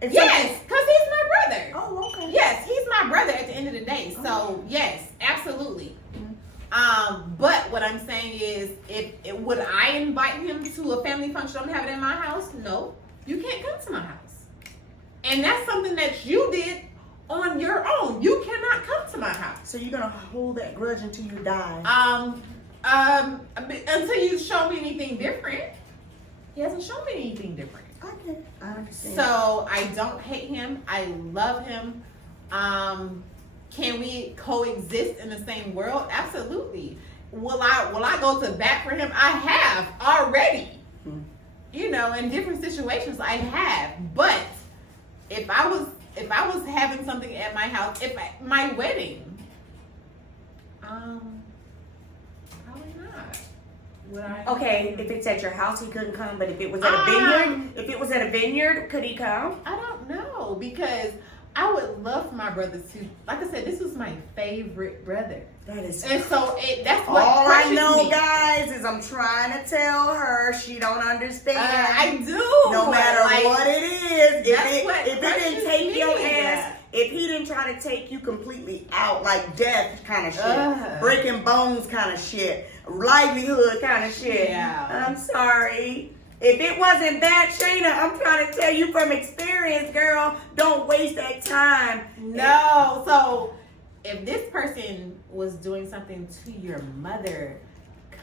If Yes, because he's my brother. Oh, okay. Yes, he's my brother at the end of the day. So yes, absolutely. But what I'm saying is, if would I invite him to a family function? I'm having in my house. No, you can't come to my house. And that's something that you did on your own. You cannot come to my house. So you're gonna hold that grudge until you die. Until you show me anything different. He hasn't shown me anything different. Okay, I understand. So I don't hate him. I love him. Can we coexist in the same world? Absolutely. Will I go to bat for him? I have already. You know, in different situations I have. But if I was having something at my house, my wedding, probably not. Would I? Okay, if it's at your house, he couldn't come. But if it was at a vineyard, could he come? I don't know, because I would love for my brother to. Like I said, this was my favorite brother. That is. And so that's what All I pressures know, me. guys, is I'm trying to tell her she don't understand. I do. No matter Like, what it is, that's what if it didn't pressures take your me. ass, if he didn't try to take you completely out, like death kind of shit, breaking bones kind of shit, livelihood kind of shit. Yeah. I'm sorry. If it wasn't that, Shayna, I'm trying to tell you from experience, girl, don't waste that time. No. So if this person was doing something to your mother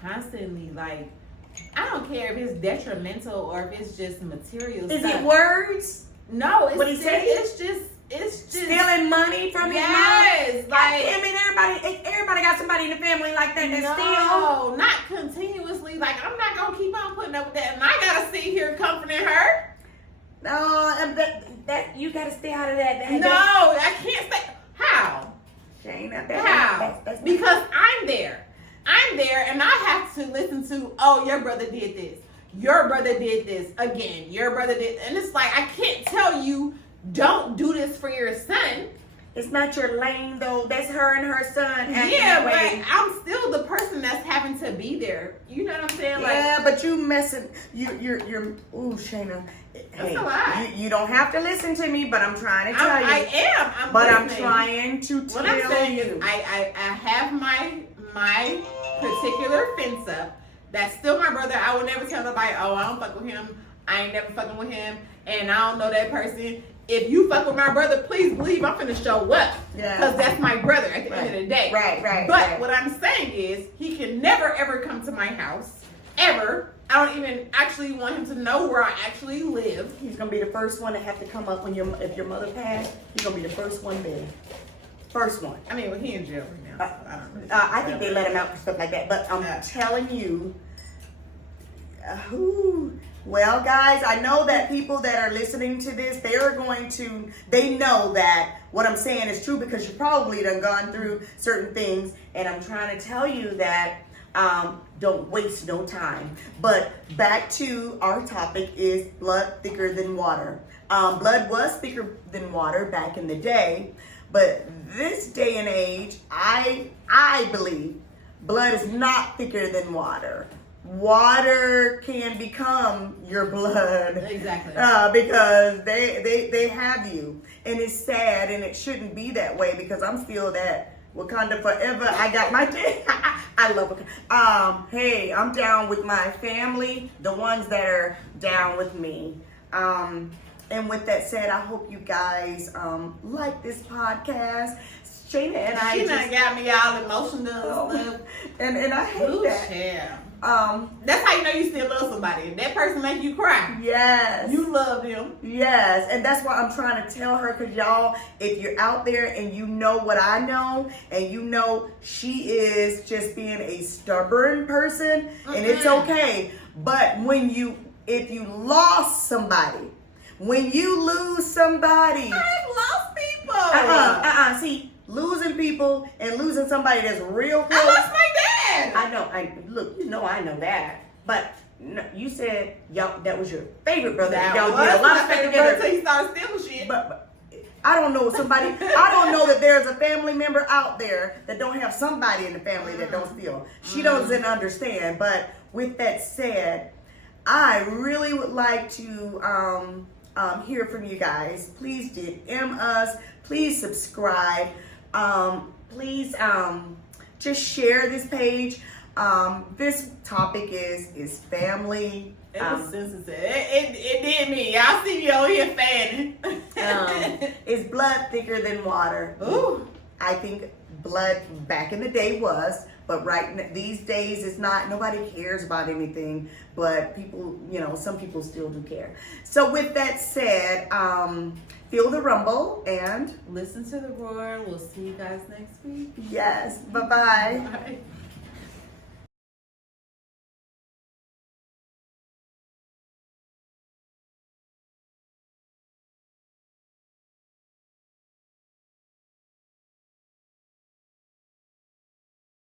constantly, like, I don't care if it's detrimental or if it's just material Is stuff. it words? No, it's What he just, say? it's just Stealing money from his mom? yes, like, Damn it, everybody got somebody in the family like that that steal. no, not continuously. Like, I'm not gonna keep on putting up with that, and I gotta sit here comforting her. No, that you gotta stay out of that. No, I can't stay. How? Shayna, How? that's Because I'm there, and I have to listen to. Oh, your brother did this. Your brother did this again. Your brother did, and it's like I can't tell you. Don't do this for your son. It's not your lane though. That's her and her son. acting Yeah, that way. but I'm still the person that's having to be there. You know what I'm saying? Like, Yeah, but you messing. You're. Ooh, Shayna. Hey, a lot. you don't have to listen to me, but I'm trying to tell you. I am. I'm listening. trying to tell What I'm saying you. is, I have my particular fence up. That's still my brother. I will never tell nobody, oh, I don't fuck with him. I ain't never fucking with him, and I don't know that person. If you fuck with my brother, please believe I'm finna show up. Yeah. Because that's my brother at the end of the day. Right. But what I'm saying is, he can never ever come to my house. Ever. I don't even actually want him to know where I actually live. He's gonna be the first one to have to come up if your mother passed. He's gonna be the first one there. First one. I mean, well, he in jail right now. So I don't really I think they let him out for stuff like that. But I'm telling you, well, guys, I know that people that are listening to this, they know that what I'm saying is true because you probably done gone through certain things. And I'm trying to tell you that don't waste no time. But back to our topic is blood thicker than water. Blood was thicker than water back in the day. But this day and age, I believe blood is not thicker than water. Water can become your blood. Exactly. Because they have you. And it's sad and it shouldn't be that way because I'm still that Wakanda forever. I got my I love Wakanda. Hey, I'm down with my family, the ones that are down with me. And with that said, I hope you guys like this podcast. Shayna and I She just, done got me all emotional and stuff. and I hate Ooh, that. child. That's how you know you still love somebody. If that person make you cry, Yes. you love them. Yes, and that's why I'm trying to tell her, because y'all, if you're out there and you know what I know, and you know she is just being a stubborn person, and it's okay. But if you lost somebody, when you lose somebody, I've lost people. see, losing people and losing somebody that's real close. I lost my dad. I know. Look, you know I know that, but no, you said y'all that was your favorite brother. That Y'all was did a lot of my stuff favorite together. brother till he started stealing shit. But I don't know somebody. I don't know that there's a family member out there that don't have somebody in the family that don't feel. She doesn't understand. But with that said, I really would like to hear from you guys. Please DM us. Please subscribe. Please just share this page. This topic is family. It was sensitive. It did me. Y'all see me over here fanning. Is blood thicker than water? Ooh. I think blood back in the day was, but these days it's not. Nobody cares about anything, but people, some people still do care. So with that said, feel the rumble and Listen to the roar. We'll see you guys next week. yes, bye-bye. Bye.